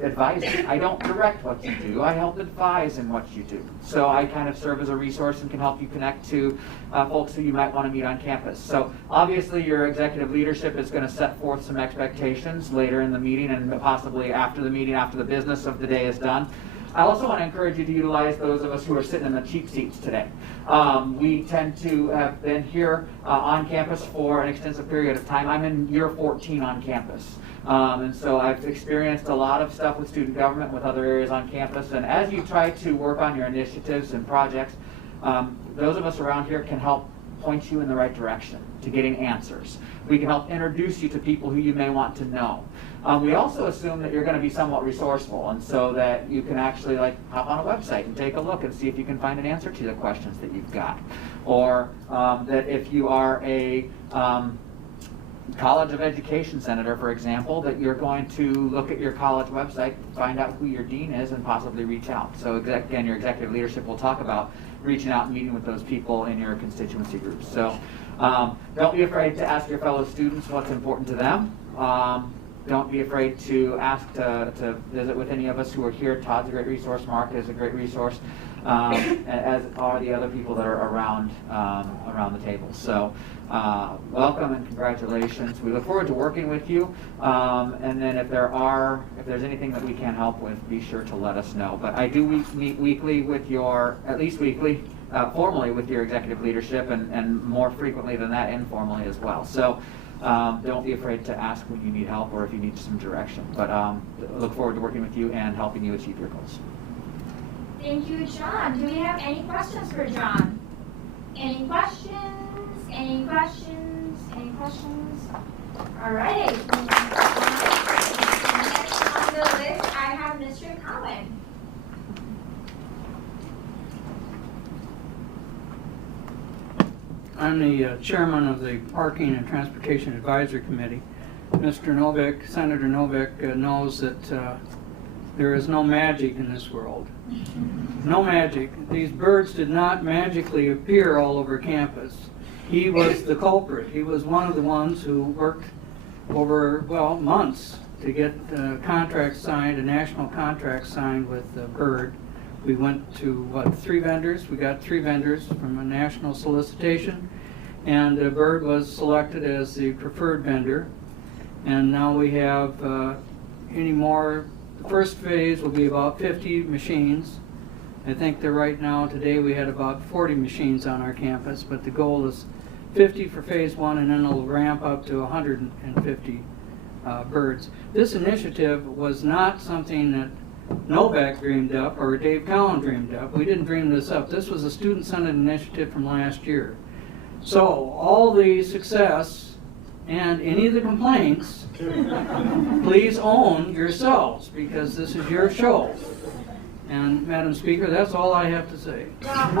advisor. I don't direct what you do. I help advise in what you do. So I kind of serve as a resource and can help you connect to folks who you might want to meet on campus. So obviously your executive leadership is going to set forth some expectations later in the meeting and possibly after the meeting, after the business of the day is done. I also want to encourage you to utilize those of us who are sitting in the cheap seats today. We tend to have been here on campus for an extensive period of time. I'm in year 14 on campus. And so I've experienced a lot of stuff with student government, with other areas on campus. And as you try to work on your initiatives and projects, those of us around here can help point you in the right direction to getting answers. We can help introduce you to people who you may want to know. We also assume that you're going to be somewhat resourceful, and so that you can actually hop on a website and take a look and see if you can find an answer to the questions that you've got. Or that if you are a College of Education senator, for example, that you're going to look at your college website, find out who your dean is, and possibly reach out. So again, your executive leadership will talk about reaching out and meeting with those people in your constituency groups. So don't be afraid to ask your fellow students what's important to them. Don't be afraid to ask to visit with any of us who are here. Todd's a great resource. Mark is a great resource, as are the other people that are around the table. So welcome and congratulations. We look forward to working with you. And then if there's anything that we can help with, be sure to let us know. But I do meet weekly with at least weekly, formally with your executive leadership, and more frequently than that, informally as well. So. Don't be afraid to ask when you need help or if you need some direction. But look forward to working with you and helping you achieve your goals. Thank you, John. Do we have any questions for John? Any questions? Any questions? Any questions? All right. Next on the list, I have Mr. Cowan. I'm the chairman of the Parking and Transportation Advisory Committee. Mr. Novick, Senator Novick, knows that there is no magic in this world. No magic. These birds did not magically appear all over campus. He was the culprit. He was one of the ones who worked over, months to get contracts signed, a national contract signed with Bird. We went to, 3 vendors? We got 3 vendors from a national solicitation, and Bird was selected as the preferred vendor. And now we have any more. The first phase will be about 50 machines. I think that right now, today, we had about 40 machines on our campus, but the goal is 50 for phase one, and then it'll ramp up to 150 birds. This initiative was not something that Novak dreamed up or Dave Cowan dreamed up. We didn't dream this up. This was a student-centered initiative from last year. So all the success and any of the complaints, please own yourselves, because this is your show. And Madam Speaker, that's all I have to say. Thank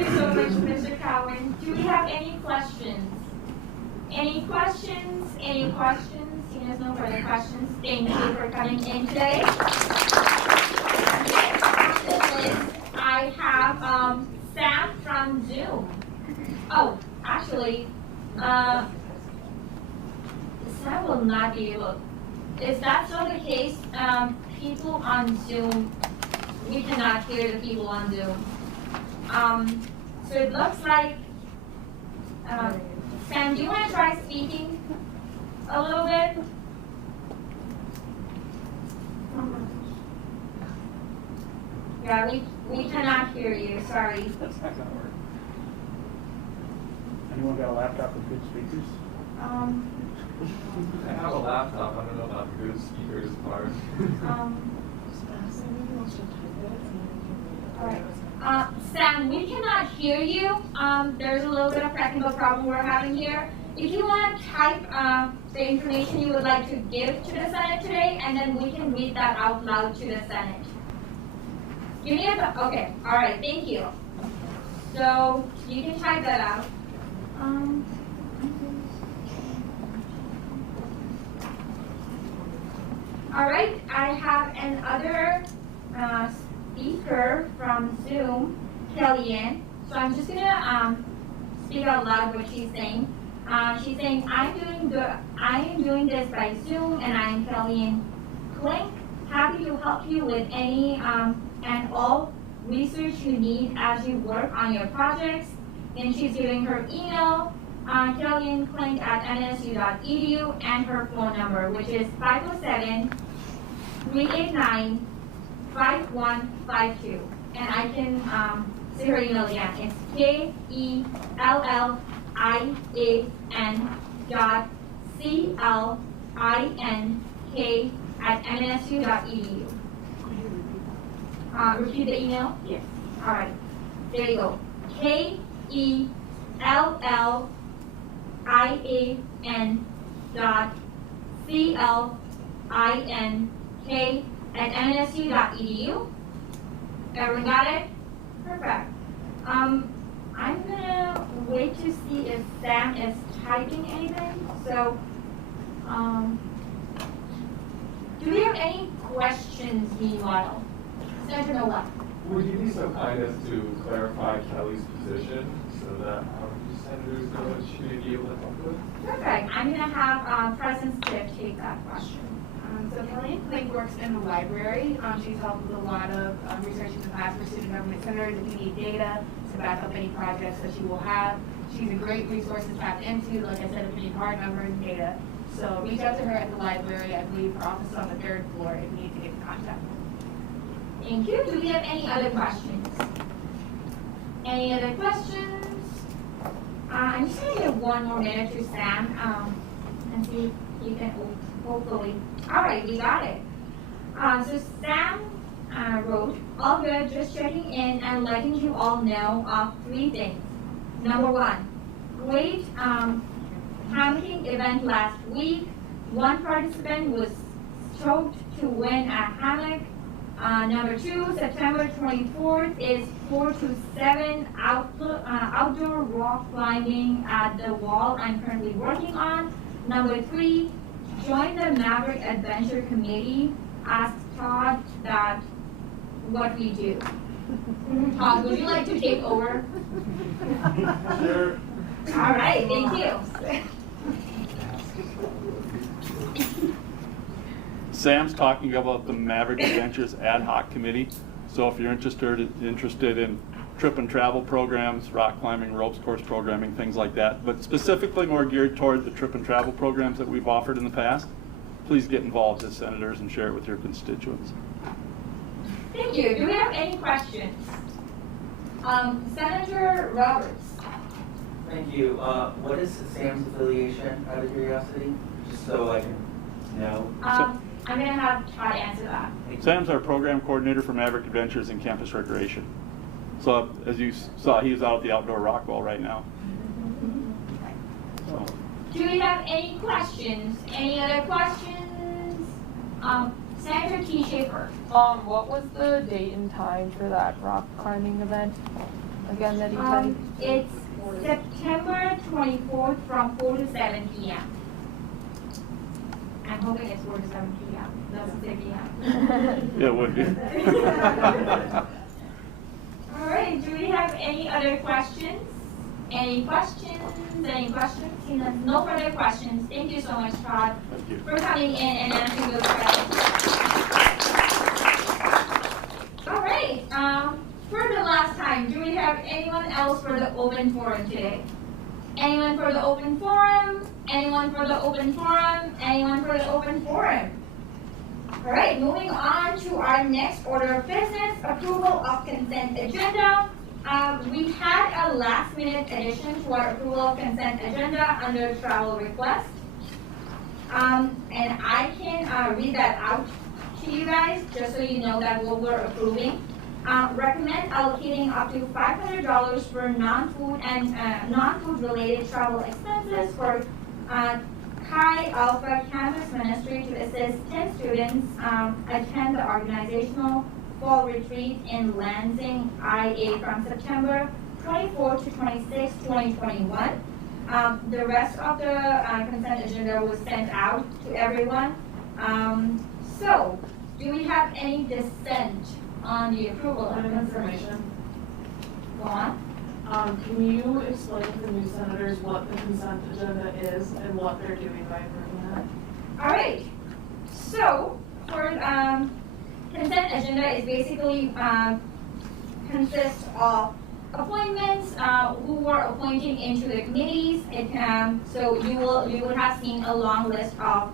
you so much, Mr. Cowan. Do we have any questions? Any questions? Any questions? Seeing as no further questions, thank you for coming in today. Next on the list, I have Sam from Zoom. Oh, actually, Sam will not be able. Is that still the case? People on Zoom, we cannot hear the people on Zoom. So it looks like, Sam, do you want to try speaking a little bit? Yeah, we cannot hear you, sorry. That's not gonna work. Anyone got a laptop with good speakers? I have a laptop, I don't know about the good speakers part. Alright. Sam, we cannot hear you. There's a little bit of technical problem we're having here. If you want to type the information you would like to give to the Senate today, and then we can read that out loud to the Senate. Give me a, okay, alright, thank you. So, you can type that out. Alright, I have another speaker from Zoom, Kellyanne. So I'm just gonna speak out loud what she's saying. She's saying, I am doing this by Zoom, and I am Kellyanne Klink. Happy to help you with any and all research you need as you work on your projects. And she's giving her email, kellyanneklink@nsu.edu, and her phone number, which is 507-389-5152. And I can say her email again. It's KELLIAN.CLINK@nsu.edu. Repeat the email? Yes. All right. There you go. KELLIAN.CLINK@nsu.edu. Everyone got it? Perfect. I'm gonna wait to see if Sam is typing anything. So, do we have any questions meanwhile? Senator Noah. Would you be so kind as to clarify Kelly's position so that our senators know what she may be able to help with? Perfect. I'm gonna have President Stiff take that question. So Kellyanne Klink works in the library. She's helped with a lot of research in the past for student government centers. If you need data to back up any projects that you will have, she's a great resource to tap into. Like I said, if you need hard numbers and data. So reach out to her at the library. I believe her office is on the 3rd floor if you need to get in contact. Thank you. Do we have any other questions? Any other questions? I'm just gonna give 1 more minute to Sam and see if he can hopefully. All right, we got it. So Sam wrote, all good, just checking in and letting you all know of 3 things. Number 1, great hammocking event last week. 1 participant was stoked to win a hammock. Number 2, September 24th is 4 to 7 outdoor rock climbing at the wall I'm currently working on. Number 3, join the Maverick Adventure Committee. Ask Todd that what we do. Todd, would you like to take over? Sure. All right, thank you. Sam's talking about the Maverick Adventures Ad Hoc Committee. So if you're interested in trip and travel programs, rock climbing, ropes course programming, things like that, but specifically more geared toward the trip and travel programs that we've offered in the past, please get involved as senators and share it with your constituents. Thank you. Do we have any questions? Senator Roberts. Thank you. What is Sam's affiliation, out of curiosity? Just so I can know. I'm going to have Todd answer that. Sam's our program coordinator for Maverick Adventures in Campus Recreation. So as you saw, he's out at the outdoor rock wall right now. So. Do we have any questions? Any other questions? Senator T. Schaefer. What was the date and time for that rock climbing event? Again, that he said? It's September 24th from 4 to 7 p.m. I'm hoping it's 4 to 7 p.m. Doesn't say p.m. Yeah, it would be. All right, do we have any other questions? Any questions? Any questions? No further questions. Thank you so much, Todd, for coming in and answering those questions. All right, for the last time, do we have anyone else for the open forum today? Anyone for the open forum? Anyone for the open forum? Anyone for the open forum? All right, moving on to our next order of business, approval of consent agenda. We had a last-minute addition to our approval of consent agenda under travel request. And I can read that out to you guys, just so you know that what we're approving. Recommend allocating up to $500 for non-food and non-food related travel expenses for Chi Alpha Campus Ministry to assist 10 students attend the organizational fall retreat in Lansing, IA from September 24 to 26, 2021. The rest of the consent agenda was sent out to everyone. So, do we have any dissent on the approval of information? Go on. Can you explain to the new senators what the consent agenda is and what they're doing by approving that? All right. So, for consent agenda is basically consists of appointments, who we're appointing into the committees. So you will have seen a long list of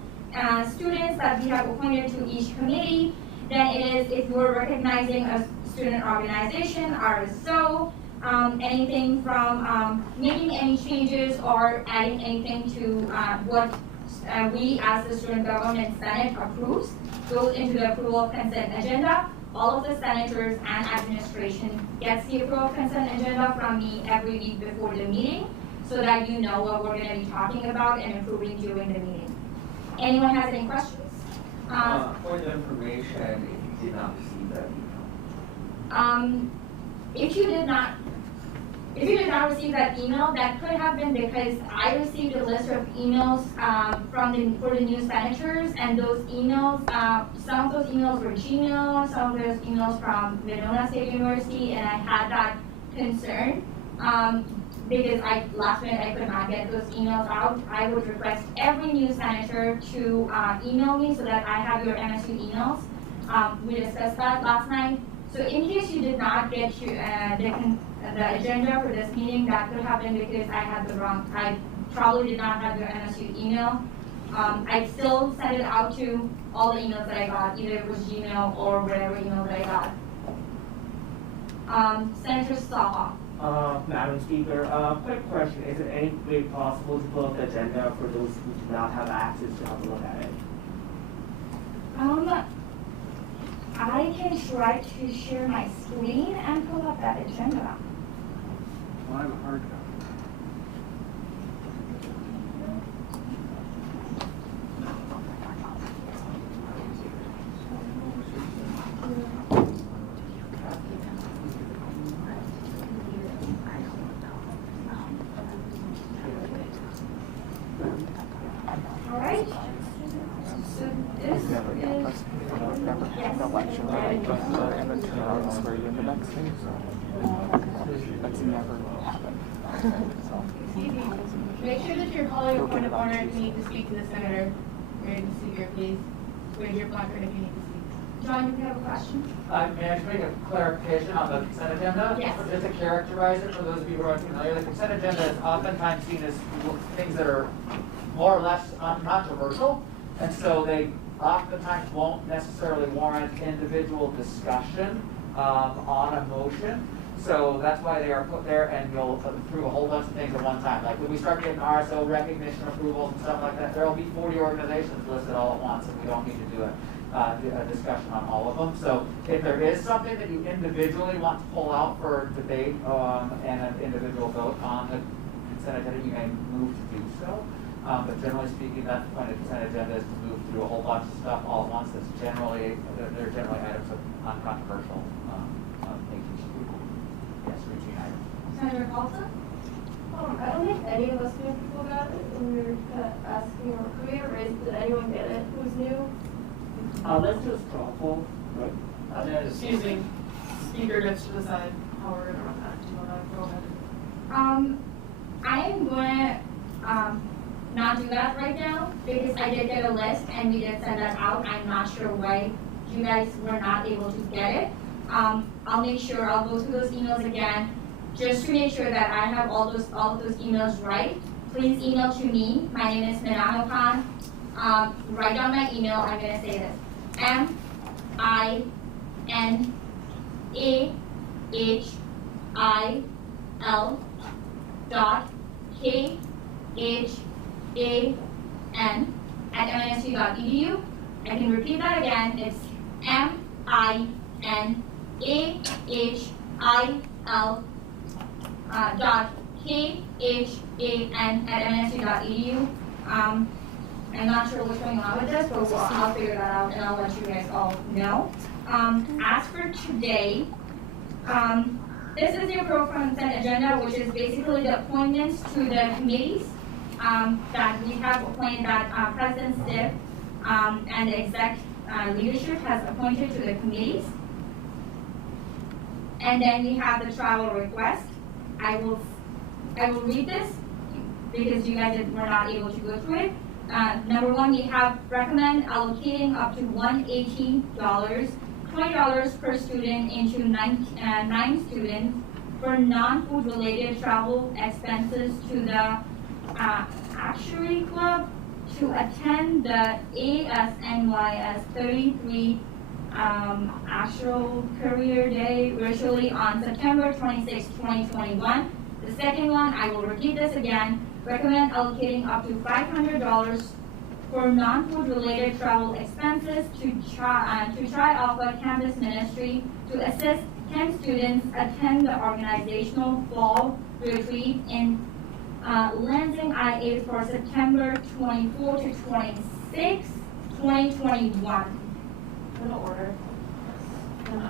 students that we have appointed to each committee. Then it is if you're recognizing a student organization, RSO, anything from making any changes or adding anything to what we as the Student Government Senate approves goes into the approval of consent agenda. All of the senators and administration gets the approval of consent agenda from me every week before the meeting so that you know what we're going to be talking about and approving during the meeting. Anyone has any questions? For the information, if you did not receive that email. If you did not receive that email, that could have been because I received a list of emails for the new senators, and those emails, some of those emails were Gmail, some of those emails from Winona State University, and I had that concern because last minute I could not get those emails out. I would request every new senator to email me so that I have your MSU emails. We discussed that last night. So in case you did not get the agenda for this meeting, that could have been because I probably did not have your MSU email. I still sent it out to all the emails that I got, either it was Gmail or whatever email that I got. Senator Saha. Madam Speaker, quick question. Is it any way possible to pull up the agenda for those who do not have access to have a look at it? I can try to share my screen and pull up that agenda. Well, I have a hard copy. All right. So this is election, right? And then swear you in the next thing. That's never happened. Make sure that you're calling a point of order if you need to speak to the senator or the speaker, please. Raise your placard if you need to speak. John, do you have a question? May I just make a clarification on the consent agenda? Yes. Just to characterize it for those of you who aren't familiar, the consent agenda is oftentimes seen as things that are more or less non-controversial, and so they oftentimes won't necessarily warrant individual discussion on a motion. So that's why they are put there, and you'll approve a whole bunch of things at one time. Like when we start getting RSO recognition approvals and stuff like that, there'll be 40 organizations listed all at once, and we don't need to do a discussion on all of them. So if there is something that you individually want to pull out for debate and an individual vote on the consent agenda, you may move to do so. But generally speaking, that's the point of the consent agenda, is to move through a whole bunch of stuff all at once. That's generally, they're generally items of uncontroversial agency. Yes, routine items. Senator Paulson? I don't think any of us new people got it when we were asking, or could we have raised, did anyone get it who's new? Let's do a straw poll. Right. Excuse me, speaker gets to decide how we're gonna run that. Do you wanna go ahead? I am gonna not do that right now because I did get a list and we did send that out. I'm not sure why you guys were not able to get it. I'll make sure I'll go through those emails again just to make sure that I have all of those emails right. Please email to me. My name is Minano Khan. Write down my email. I'm gonna say this: MINAHIL.KHAN@mnsc.edu. I can repeat that again. It's MINAHIL.KHAN@mnsc.edu. I'm not sure what's going on with this, but I'll figure that out and I'll let you guys all know. As for today, this is your pro consent agenda, which is basically the appointments to the committees that we have appointed, that President Stiff and the exec leadership has appointed to the committees. And then we have the travel request. I will read this because you guys were not able to go through it. Number one, we have recommend allocating up to $180, $20 per student into 9 students for non-food related travel expenses to the Actuary Club to attend the ASNYS 33 Actual Career Day virtually on September 26, 2021. The second one, I will repeat this again, recommend allocating up to $500 for non-food related travel expenses to Tri Alpha Campus Ministry to assist 10 students attend the organizational fall retreat in Lansing, IA for September 24 to 26, 2021. In order. Can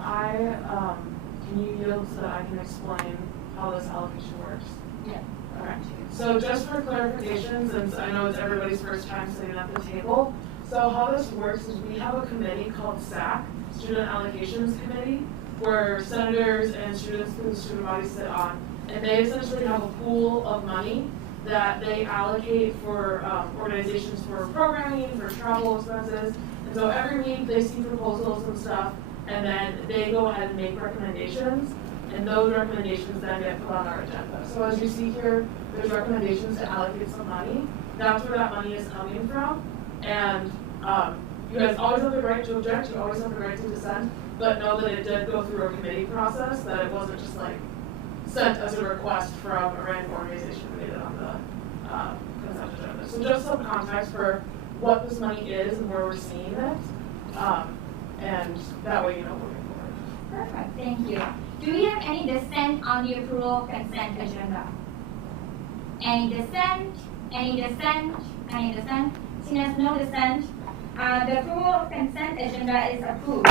you yield so that I can explain how this allocation works? Yeah. Okay. So just for clarification, since I know it's everybody's first time sitting at the table, so how this works is we have a committee called SAC, Student Allocations Committee, where senators and students from the student body sit on, and they essentially have a pool of money that they allocate for organizations for programming, for travel expenses. And so every week they see proposals and stuff, and then they go ahead and make recommendations, and those recommendations then get put on our agenda. So as you see here, there's recommendations to allocate some money. That's where that money is coming from. And you guys always have the right to object, you always have the right to dissent, but know that it did go through a committee process, that it wasn't just like sent as a request from a random organization made it on the consent agenda. So just some context for what this money is and where we're seeing it, and that way you know moving forward. Perfect, thank you. Do we have any dissent on the approval of consent agenda? Any dissent? Any dissent? Any dissent? Seeing as no dissent, the approval of consent agenda is approved.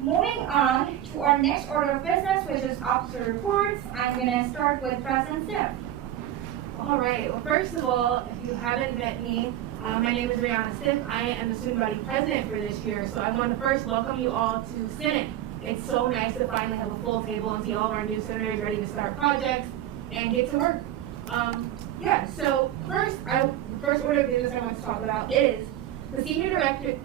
Moving on to our next order of business, which is officer reports. I'm going to start with President Stiff. All right. Well, first of all, if you haven't met me, my name is Rihanna Stiff. I am the student body president for this year. So I want to first welcome you all to Senate. It's so nice to finally have a full table and see all of our new senators ready to start projects and get to work. So first order of business I want to talk about is the Senior Director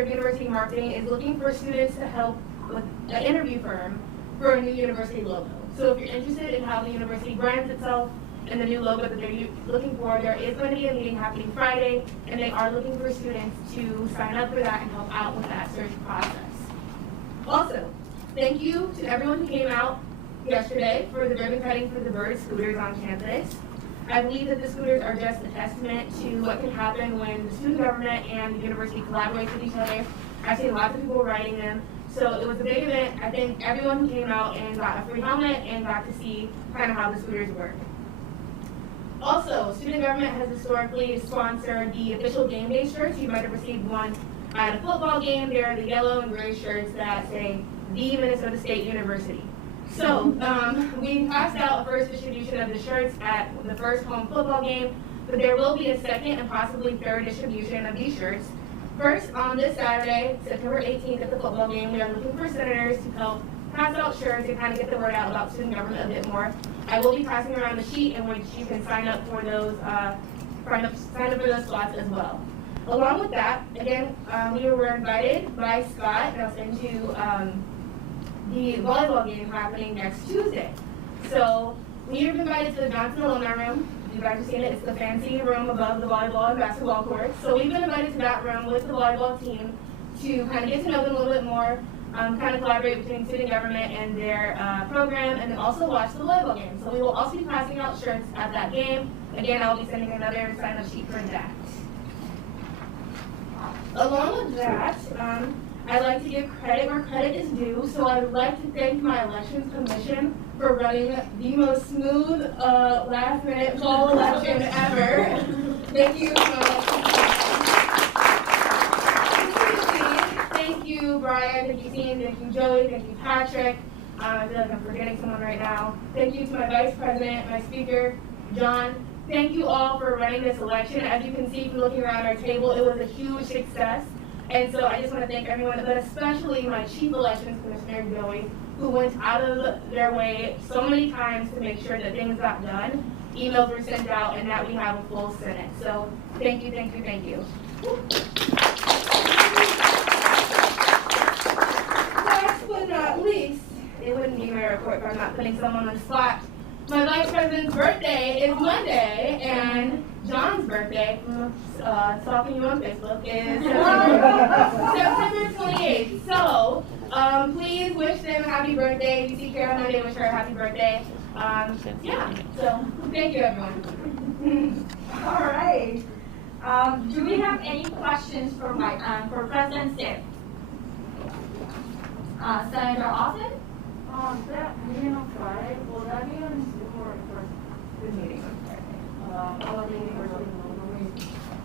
of University Marketing is looking for students to help with an interview firm for a new university logo. So if you're interested in how the university brands itself and the new logo that they're looking for, there is going to be a meeting happening Friday, and they are looking for students to sign up for that and help out with that search process. Also, thank you to everyone who came out yesterday for the ribbon cutting for the bird scooters on campus. I believe that the scooters are just a testament to what can happen when the student government and the university collaborate with each other. I've seen lots of people riding them. So it was a big event. I think everyone who came out and got a free helmet and got to see kind of how the scooters work. Also, student government has historically sponsored the official game day shirts. You might have received one at a football game. They're the yellow and gray shirts that say the Minnesota State University. So we passed out a first distribution of the shirts at the first home football game, but there will be a second and possibly third distribution of these shirts. First, on this Saturday, September 18th at the football game, we are looking for senators to help pass out shirts and kind of get the word out about student government a bit more. I will be passing around the sheet in which you can sign up for those spots as well. Along with that, again, we were invited by Scott Nelson to the volleyball game happening next Tuesday. So we have been invited to the Johnson Alumni Room. You guys have seen it. It's the fancy room above the volleyball and basketball courts. So we've been invited to that room with the volleyball team to kind of get to know them a little bit more, kind of collaborate between student government and their program, and then also watch the volleyball game. So we will also be passing out shirts at that game. Again, I'll be sending another sign-up sheet for that. Along with that, I'd like to give credit where credit is due, so I would like to thank my elections commission for running the most smooth last-minute fall election ever. Thank you. Thank you, Brian. Thank you, Dean. Thank you, Joey. Thank you, Patrick. I feel like I'm forgetting someone right now. Thank you to my vice president, my speaker, John. Thank you all for running this election. As you can see from looking around our table, it was a huge success. And so I just want to thank everyone, but especially my chief elections commissioner, Joey, who went out of their way so many times to make sure that things got done. Emails were sent out, and that we have a full Senate. So thank you, thank you, thank you. Last but not least, it wouldn't be my report if I'm not putting someone on the spot. My vice president's birthday is Monday, and John's birthday, stalking you on Facebook, is September 28th. So, please wish them a happy birthday. If you see Kara Monday, wish her a happy birthday. Yeah, so thank you, everyone. All right. Do we have any questions for President Stitt? Senator Austin? That meeting on Friday, will that be on Zoom or in person? The meeting on Friday.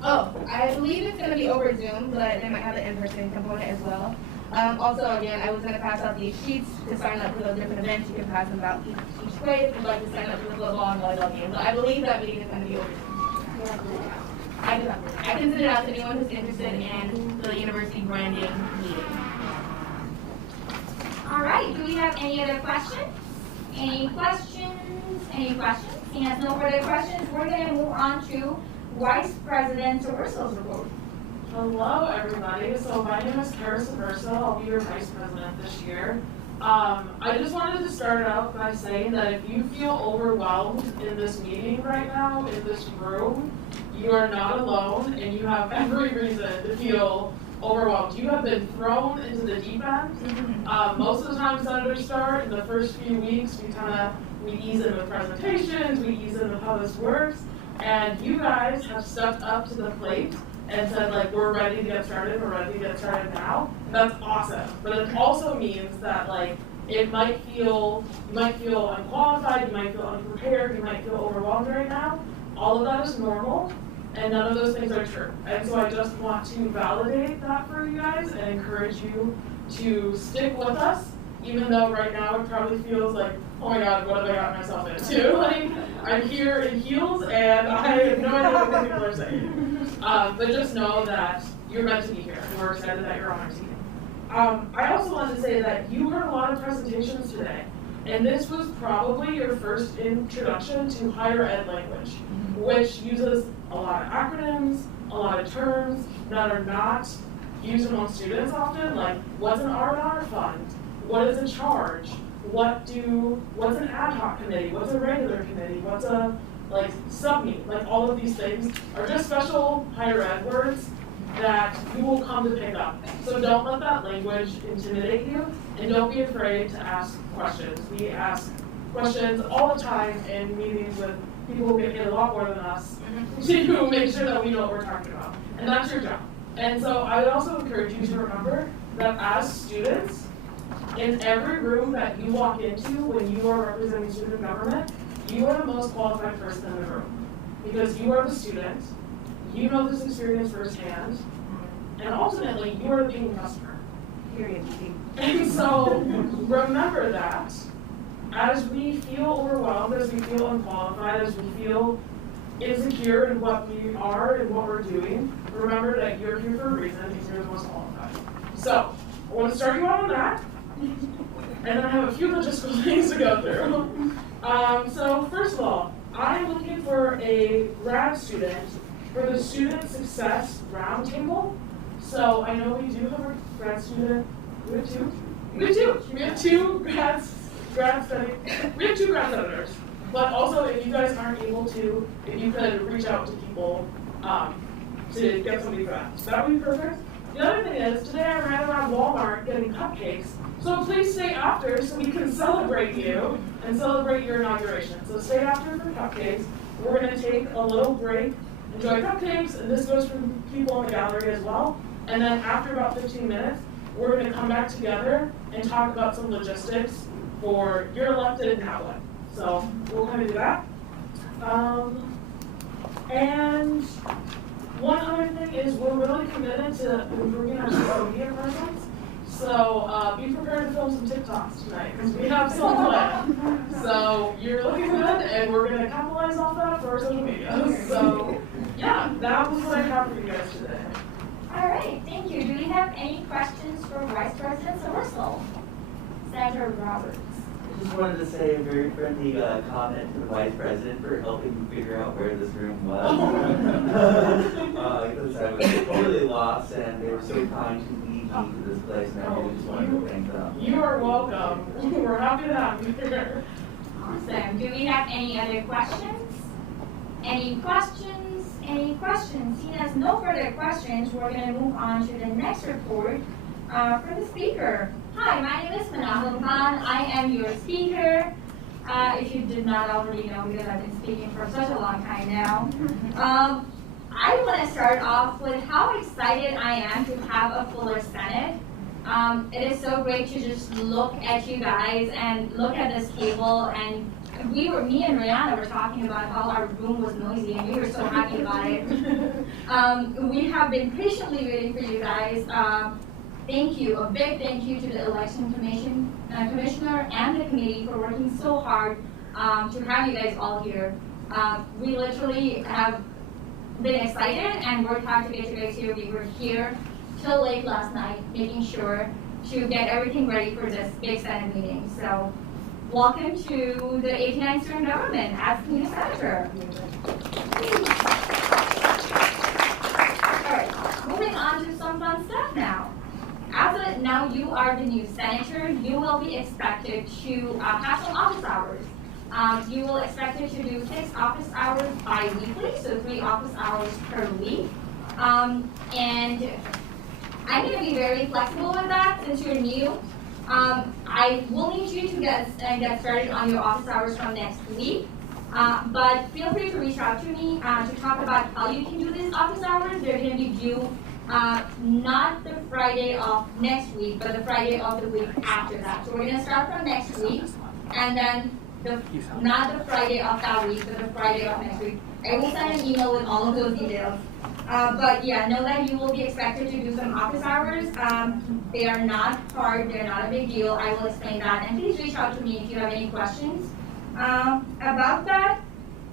Oh, I believe it's going to be over Zoom, but they might have an in-person component as well. Also, again, I was going to pass out these sheets to sign up for those different events. You can pass them out each way if you'd like to sign up for the football and volleyball games. So I believe that meeting is going to be over Zoom. I can send it out to anyone who's interested in the university branding meeting. All right, do we have any other questions? Any questions? Any questions? Seeing as no further questions, we're going to move on to Vice President Urso's report. Hello, everybody. So my name is Kara Urso. I'll be your vice president this year. I just wanted to start out by saying that if you feel overwhelmed in this meeting right now, in this room, you are not alone, and you have every reason to feel overwhelmed. You have been thrown into the deep end. Most of the time senators start in the first few weeks, we ease in with presentations, we ease in with how this works, and you guys have stepped up to the plate and said, like, we're ready to get started, we're ready to get started now. That's awesome. But it also means that, like, you might feel unqualified, you might feel unprepared, you might feel overwhelmed right now. All of that is normal, and none of those things are true. And so I just want to validate that for you guys and encourage you to stick with us, even though right now it probably feels like, oh my God, what have I gotten myself into? Like, I'm here in heels and I have no idea what people are saying. But just know that you're meant to be here, and we're excited that you're on our team. I also wanted to say that you heard a lot of presentations today, and this was probably your first introduction to higher ed language, which uses a lot of acronyms, a lot of terms that are not used among students often, like what's an R&R fund, what is a charge, what's an ad hoc committee, what's a regular committee, what's a like submeet, like all of these things are just special higher ed words that you will come to pick up. So don't let that language intimidate you, and don't be afraid to ask questions. We ask questions all the time in meetings with people who get paid a lot more than us to make sure that we know what we're talking about. And that's your job. And so I would also encourage you to remember that as students, in every room that you walk into when you are representing student government, you are the most qualified person in the room. Because you are the student, you know this experience firsthand, and ultimately, you are the paying customer. Period. And so, remember that as we feel overwhelmed, as we feel unqualified, as we feel insecure in what we are and what we're doing, remember that you're here for a reason because you're the most qualified. So, I want to start you out on that, and then I have a few logistical things to go through. So, first of all, I'm looking for a grad student for the Student Success Roundtable. So, I know we do have a grad student. We have two. We have two grad senators. But also, if you guys aren't able to, if you could reach out to people to get somebody for that. So that would be perfect. The other thing is, today I ran around Walmart getting cupcakes. So please stay after so we can celebrate you and celebrate your inauguration. So stay after for cupcakes. We're going to take a little break, enjoy cupcakes, and this goes for people in the gallery as well. And then after about 15 minutes, we're going to come back together and talk about some logistics for you're elected now what. So we'll kind of do that. And one other thing is we're really committed to improving our social media presence. So be prepared to film some TikToks tonight because we have some planned. So you're looking good, and we're going to capitalize off that for our social media. So yeah, that was what I have for you guys today. All right, thank you. Do we have any questions for Vice President Somerville? Senator Roberts. I just wanted to say a very friendly comment to the Vice President for helping me figure out where this room was. Because I was totally lost, and they were so kind to lead me to this place, and I really just wanted to thank them. You are welcome. We're happy to have you here. Awesome. Do we have any other questions? Any questions? Any questions? Seeing as no further questions, we're going to move on to the next report for the speaker. Hi, my name is Manahal Khan. I am your speaker. If you did not already know, because I've been speaking for such a long time now. I want to start off with how excited I am to have a fuller Senate. It is so great to just look at you guys and look at this table, and me and Rihanna were talking about how our room was noisy, and we were so happy about it. We have been patiently waiting for you guys. Thank you, a big thank you to the Election Commissioner and the committee for working so hard to have you guys all here. We literally have been excited and worked hard to get you guys here. We were here till late last night, making sure to get everything ready for this big Senate meeting. So, welcome to the 89th Student Government as the new senator. All right, moving on to some fun stuff now. Now you are the new senator, you will be expected to have some office hours. You will expected to do 6 office hours bi-weekly, so 3 office hours per week. And I'm going to be very flexible with that since you're new. I will need you to get started on your office hours from next week. But feel free to reach out to me to talk about how you can do these office hours. They're going to be due not the Friday of next week, but the Friday of the week after that. So we're going to start from next week, and then not the Friday of that week, but the Friday of next week. I will send an email with all of those details. But yeah, know that you will be expected to do some office hours. They are not hard, they're not a big deal. I will explain that. And please reach out to me if you have any questions about that.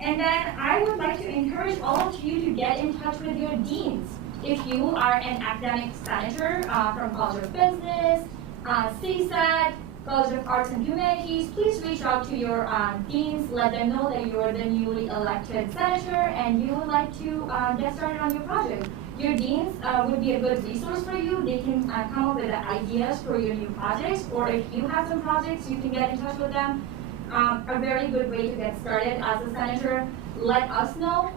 And then I would like to encourage all of you to get in touch with your deans. If you are an academic senator from College of Business, CSAT, College of Arts and Humanities, please reach out to your deans, let them know that you are the newly elected senator and you would like to get started on your project. Your deans would be a good resource for you. They can come up with ideas for your new projects, or if you have some projects, you can get in touch with them. A very good way to get started as a senator. let us know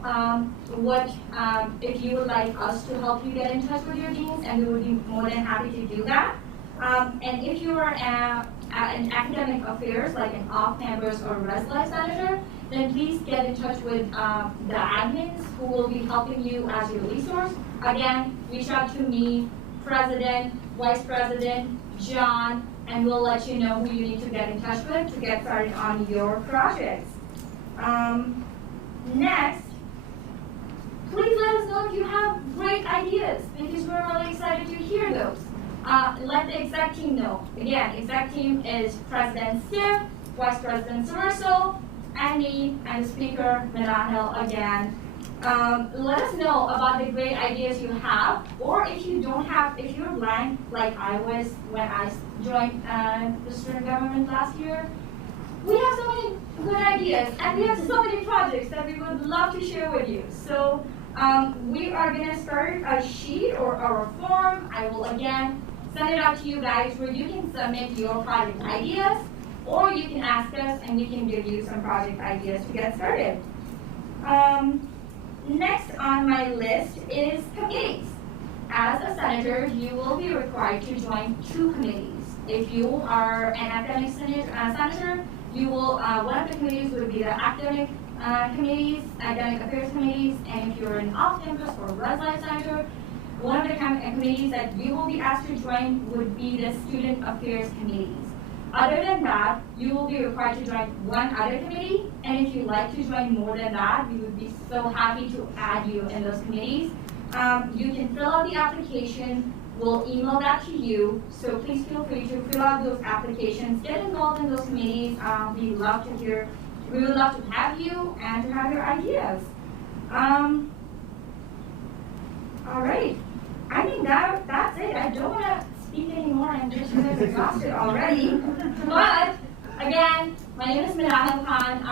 if you would like us to help you get in touch with your deans, and we would be more than happy to do that. And if you are in academic affairs, like an off-campus or res life senator, then please get in touch with the admins who will be helping you as your resource. Again, reach out to me, President, Vice President, John, and we'll let you know who you need to get in touch with to get started on your projects. Next, please let us know if you have great ideas, because we're really excited to hear those. Let the exec team know. Again, exec team is President Stiff, Vice President Sorso, and me, and Speaker Menahel again. Let us know about the great ideas you have, or if you don't have, if you're blank, like I was when I joined the student government last year. We have so many good ideas, and we have so many projects that we would love to share with you. So we are going to start a sheet or a form. I will again send it out to you guys where you can submit your project ideas, or you can ask us and we can give you some project ideas to get started. Next on my list is committees. As a senator, you will be required to join 2 committees. If you are an academic senator, you will, one of the committees would be the academic committees, academic affairs committees, and if you're an off-campus or res life senator, one of the committees that you will be asked to join would be the student affairs committees. Other than that, you will be required to join one other committee, and if you'd like to join more than that, we would be so happy to add you in those committees. You can fill out the application. We'll email that to you, so please feel free to fill out those applications. Get involved in those committees. We would love to have you and to have your ideas. All right, I think that's it. I don't want to speak anymore. I'm just exhausted already. But again, my name is Menahel Khan.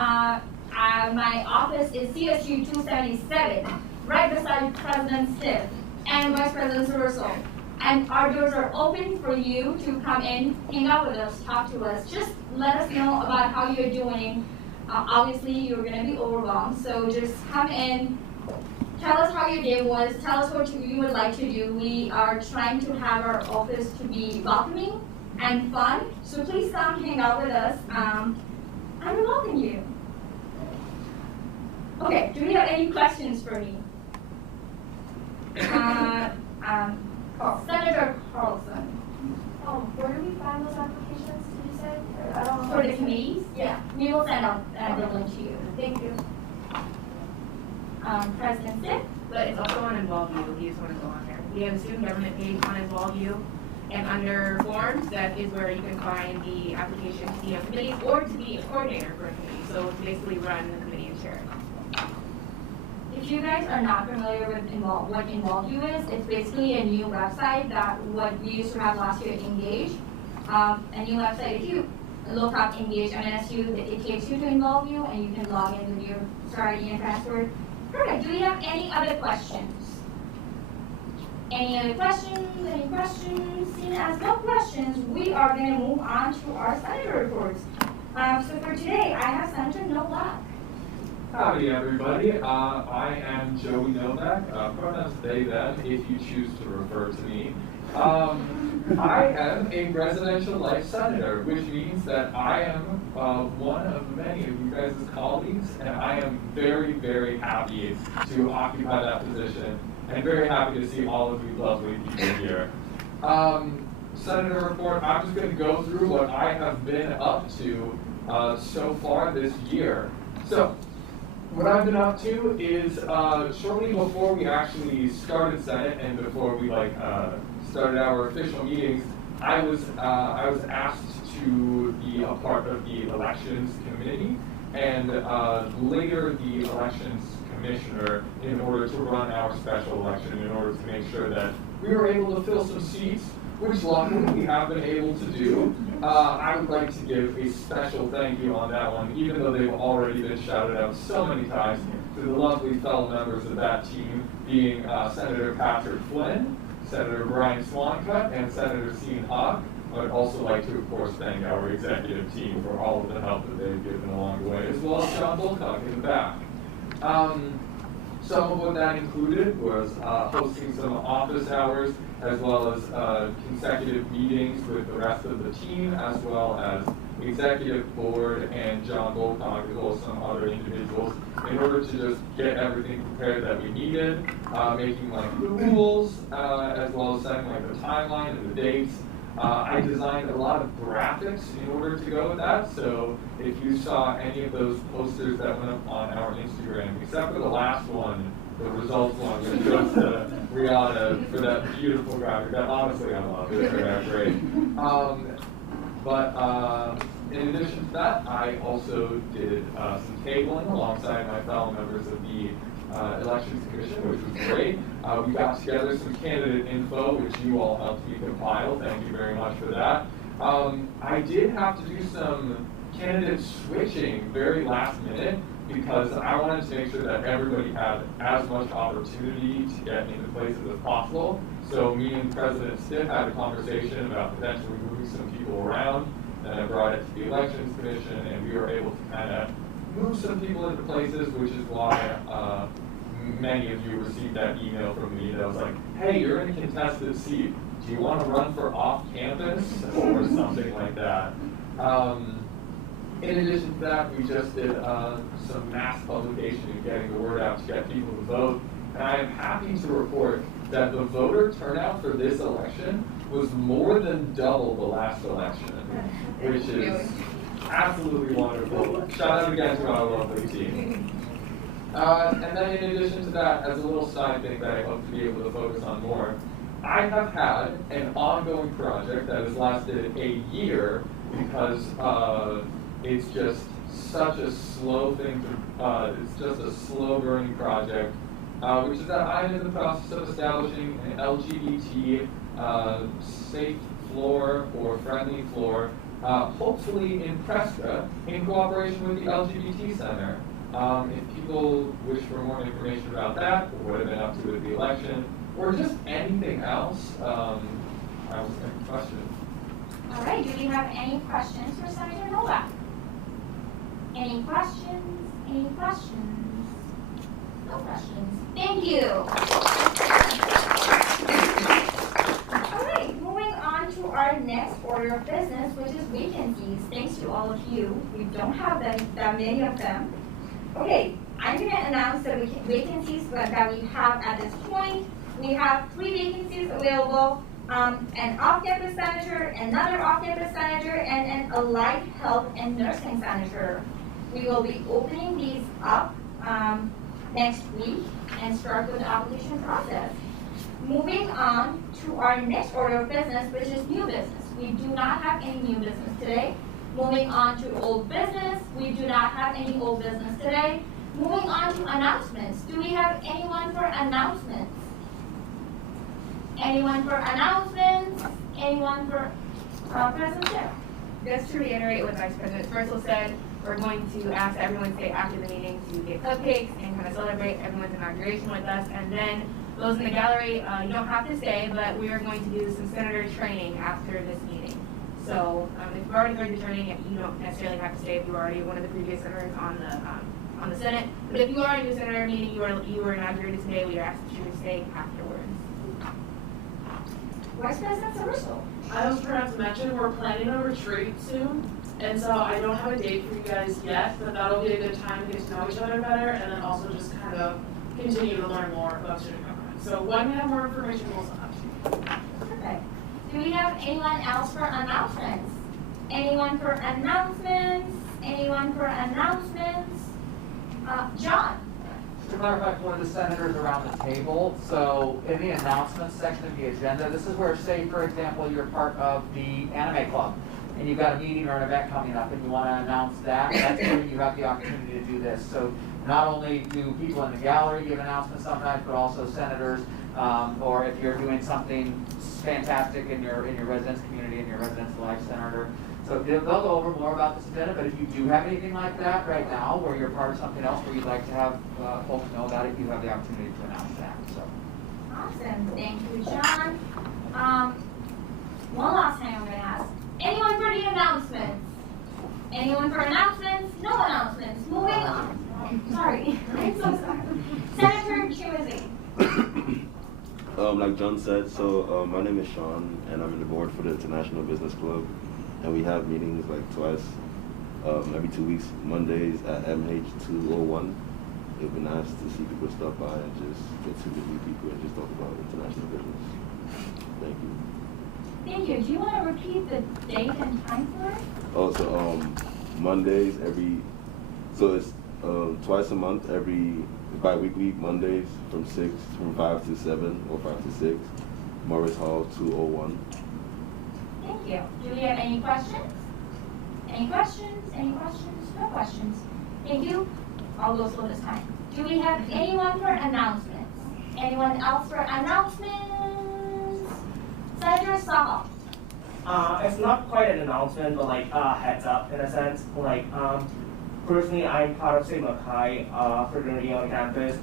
My office is CSU 277, right beside President Stiff and Vice President Sorso. And our doors are open for you to come in, hang out with us, talk to us. Just let us know about how you're doing. Obviously, you're going to be overwhelmed, so just come in. Tell us how your day was. Tell us what you would like to do. We are trying to have our office to be welcoming and fun, so please come hang out with us. I will welcome you. Okay, do we have any questions for me? Senator Carlson. Where do we find those applications, did you say? I don't know. For the committees? Yeah. We will send out the link to you. Thank you. President Stiff? But it's also on Involve You, if you just want to go on there. We have a student government page on Involve You, and under forms, that is where you can find the application to be a committee or to be a coordinator for a committee. So to basically run the committee and chair it. If you guys are not familiar with what Involve You is, it's basically a new website that what we used to have last year at Engage. A new website. If you look up Engage MNSU, it takes you to Involve You, and you can log in with your star ID and password. Perfect. Do we have any other questions? Any other questions? Any questions? Seeing as no questions, we are going to move on to our senator reports. So for today, I have Senator No Black. Howdy, everybody. I am Joey Novak. Pronouns they, them, if you choose to refer to me. I am a residential life senator, which means that I am one of many of you guys' colleagues, and I am very, very happy to occupy that position, and very happy to see all of you lovely people here. Senator report, I'm just going to go through what I have been up to so far this year. So, what I've been up to is shortly before we actually started Senate and before we started our official meetings, I was asked to be a part of the Elections Committee and later the Elections Commissioner in order to run our special election, in order to make sure that we were able to fill some seats, which luckily we have been able to do. I would like to give a special thank you on that one, even though they've already been shouted out so many times, to the lovely fellow members of that team, being Senator Patrick Flynn, Senator Brian Swancutt, and Senator Sean Hawk. I would also like to, of course, thank our executive team for all of the help that they've given along the way, as well as John Bulcock in the back. Some of what that included was hosting some office hours, as well as consecutive meetings with the rest of the team, as well as executive board and John Volkong, as well as some other individuals, in order to just get everything prepared that we needed, making like the rules, as well as setting like the timeline and the dates. I designed a lot of graphics in order to go with that, so if you saw any of those posters that went up on our Instagram, except for the last one, the results one, which goes to Rihanna for that beautiful graphic that honestly I love. It turned out great. In addition to that, I also did some tabling alongside my fellow members of the Elections Commission, which was great. We got together some candidate info, which you all helped me compile. Thank you very much for that. I did have to do some candidate switching very last minute because I wanted to make sure that everybody had as much opportunity to get into places as possible. So me and President Stiff had a conversation about potentially moving some people around, and I brought it to the Elections Commission, and we were able to kind of move some people into places, which is why many of you received that email from me that was like, hey, you're in a contested seat. Do you want to run for off-campus or something like that? In addition to that, we just did some mass publication and getting the word out to get people to vote. And I am happy to report that the voter turnout for this election was more than double the last election, which is absolutely wonderful. Shout out again to our lovely team. And then in addition to that, as a little side thing that I hope to be able to focus on more, I have had an ongoing project that has lasted a year because it's just such a slow thing to, it's just a slow burning project, which is that I'm in the process of establishing an LGBT safe floor or friendly floor, hopefully in Prescott, in cooperation with the LGBT Center. If people wish for more information about that, or what I've been up to with the election, or just anything else, I will take a question. All right, do we have any questions for Senator Novak? Any questions? Any questions? No questions. Thank you. All right, moving on to our next order of business, which is vacancies. Thanks to all of you. We don't have that many of them. Okay, I'm going to announce the vacancies that we have at this point. We have 3 vacancies available, an off-campus senator, another off-campus senator, and an allied health and nursing senator. We will be opening these up next week and start with the application process. Moving on to our next order of business, which is new business. We do not have any new business today. Moving on to old business, we do not have any old business today. Moving on to announcements. Do we have anyone for announcements? Anyone for announcements? Anyone for President Chair? Just to reiterate what Vice President Spursel said, we're going to ask everyone to stay after the meeting to get cupcakes and kind of celebrate everyone's inauguration with us. And then those in the gallery, you don't have to stay, but we are going to do some senator training after this meeting. So if you've already heard the training, you don't necessarily have to stay if you were already one of the previous senators on the Senate. But if you are a new senator meeting, you were inaugurated today, we are asking you to stay afterwards. Vice President Spursel. I was forgot to mention, we're planning a retreat soon, and so I don't have a date for you guys yet, but that'll be a good time to get to know each other better, and then also just kind of continue to learn more about student government. So when we have more information, we'll send that to you. Perfect. Do we have anyone else for announcements? Anyone for announcements? Anyone for announcements? John. To clarify for the senators around the table, so in the announcements section of the agenda, this is where, say, for example, you're part of the anime club, and you've got a meeting or an event coming up, and you want to announce that, that's where you have the opportunity to do this. So not only do people in the gallery give announcements sometimes, but also senators, or if you're doing something fantastic in your residence community, in your residence life center. So they'll go over more about this agenda, but if you do have anything like that right now, where you're part of something else where you'd like to have folks know about it, you have the opportunity to announce that. So. Awesome, thank you, John. One last time I'm going to ask, anyone for the announcements? Anyone for announcements? No announcements. Moving on. Sorry. I'm so sorry. Senator Chimazi. Like John said, so my name is Sean, and I'm in the board for the International Business Club, and we have meetings like twice every 2 weeks, Mondays at MH201. We've been asked to see people stop by and just get to meet people and just talk about international business. Thank you. Thank you. Do you want to repeat the date and time for it? Also, Mondays so it's twice a month, bi-weekly Mondays from 5 to 7 or 5 to 6, Morris Hall 201. Thank you. Do we have any questions? Any questions? Any questions? No questions. Thank you. I'll go slow this time. Do we have anyone for announcements? Anyone else for announcements? Senator Saha. It's not quite an announcement, but like a heads up in a sense. Like, personally, I'm part of Sigma Chi fraternity on campus.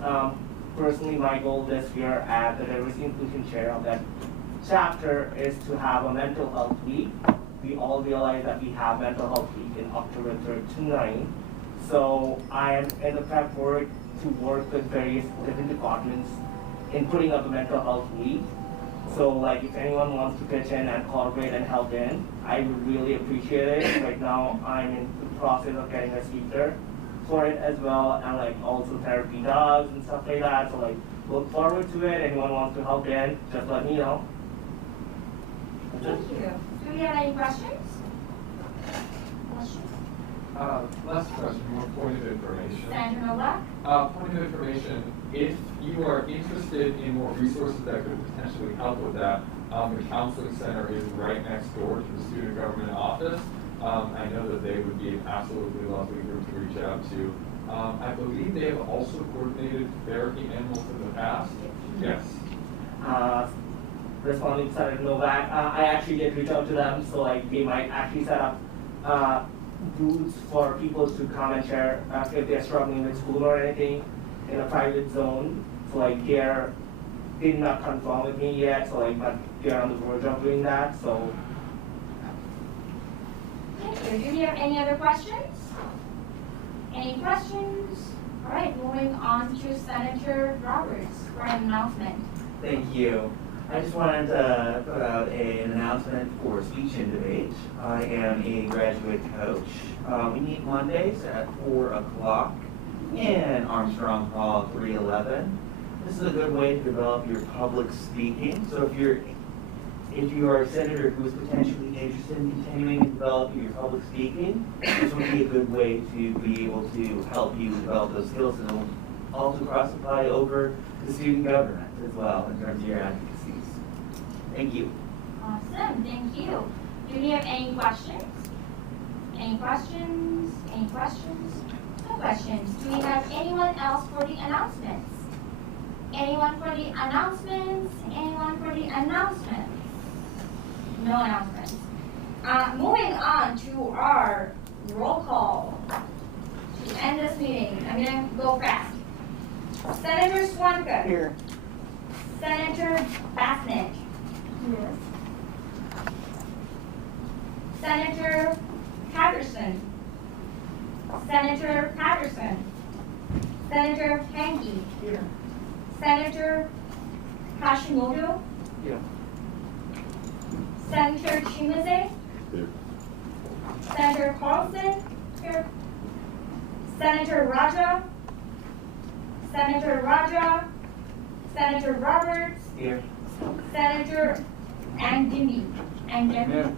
Personally, my goal this year as the diversity inclusion chair of that chapter is to have a mental health week. We all realize that we have mental health week in October 3rd to 9th. So I am in the prep work to work with various different departments in putting up a mental health week. So like if anyone wants to pitch in and collaborate and help in, I would really appreciate it. Right now I'm in the process of getting a speaker for it as well, and like also therapy dogs and stuff like that. So like look forward to it. Anyone wants to help in, just let me know. Thank you. Do we have any questions? Last question, more point of information. Senator Novak? Point of information, if you are interested in more resources that could potentially help with that, the counseling center is right next door to the student government office. I know that they would be an absolutely lovely group to reach out to. I believe they have also coordinated therapy animals in the past. Yes. Responding to Senator Novak, I actually did reach out to them, so like they might actually set up booths for people to come and share if they're struggling with school or anything in a private zone. So like they did not confirm with me yet, so like but they're on the verge of doing that. So Thank you. Do you have any other questions? Any questions? All right, moving on to Senator Roberts for an announcement. Thank you. I just wanted to put out an announcement for speech and debate. I am a graduate coach. We meet Mondays at 4 o'clock in Armstrong Hall 311. This is a good way to develop your public speaking. So if you are a senator who is potentially interested in continuing to develop your public speaking, this would be a good way to be able to help you develop those skills, and it'll also cross-apply over to student government as well in terms of your advocacies. Thank you. Awesome, thank you. Do we have any questions? Any questions? Any questions? No questions. Do we have anyone else for the announcements? Anyone for the announcements? Anyone for the announcements? No announcements. Moving on to our roll call to end this meeting. I'm going to go fast. Senator Swanka. Here. Senator Bassnett. Yes. Senator Patterson. Senator Patterson. Senator Hanke. Here. Senator Hashimoto. Here. Senator Chimaze. Here. Senator Carlson. Here. Senator Raja. Senator Raja. Senator Roberts. Here. Senator Angemi. Here.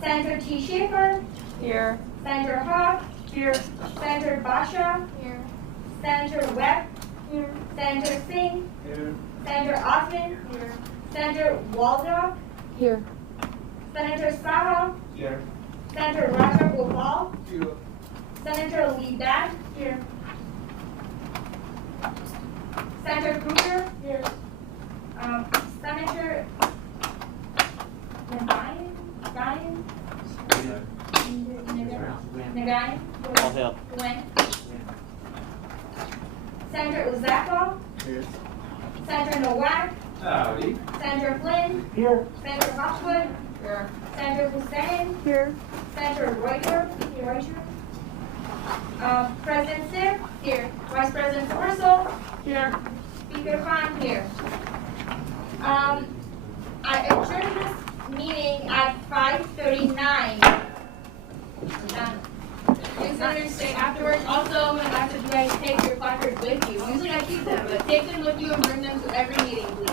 Senator T. Schaefer. Here. Senator Hawk. Here. Senator Basha. Here. Senator Webb. Here. Senator Singh. Here. Senator Osmond. Here. Senator Waldrop. Here. Senator Saha. Here. Senator Raja Gopal. Here. Senator Lee Bag. Here. Senator Kruger. Here. Senator Nagayan. Nagayan. All hail. Gwen. Senator Uzako. Here. Senator Nowak. Howdy. Senator Flynn. Here. Senator Hopwood. Here. Senator Hussein. Here. Senator Reuter. President Sick, here. Vice President Corso, Here. Speaker Khan, here. I adjourned this meeting at 5:39. And Senators stay afterwards. Also, I'm going to ask that you guys take your placards with you. Usually I keep them, but take them with you and bring them to every meeting, please.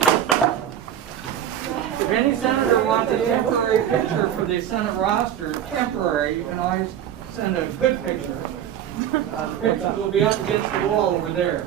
If any senator wants a temporary picture for the Senate roster, temporary, you can always send a good picture. The pictures will be up against the wall over there.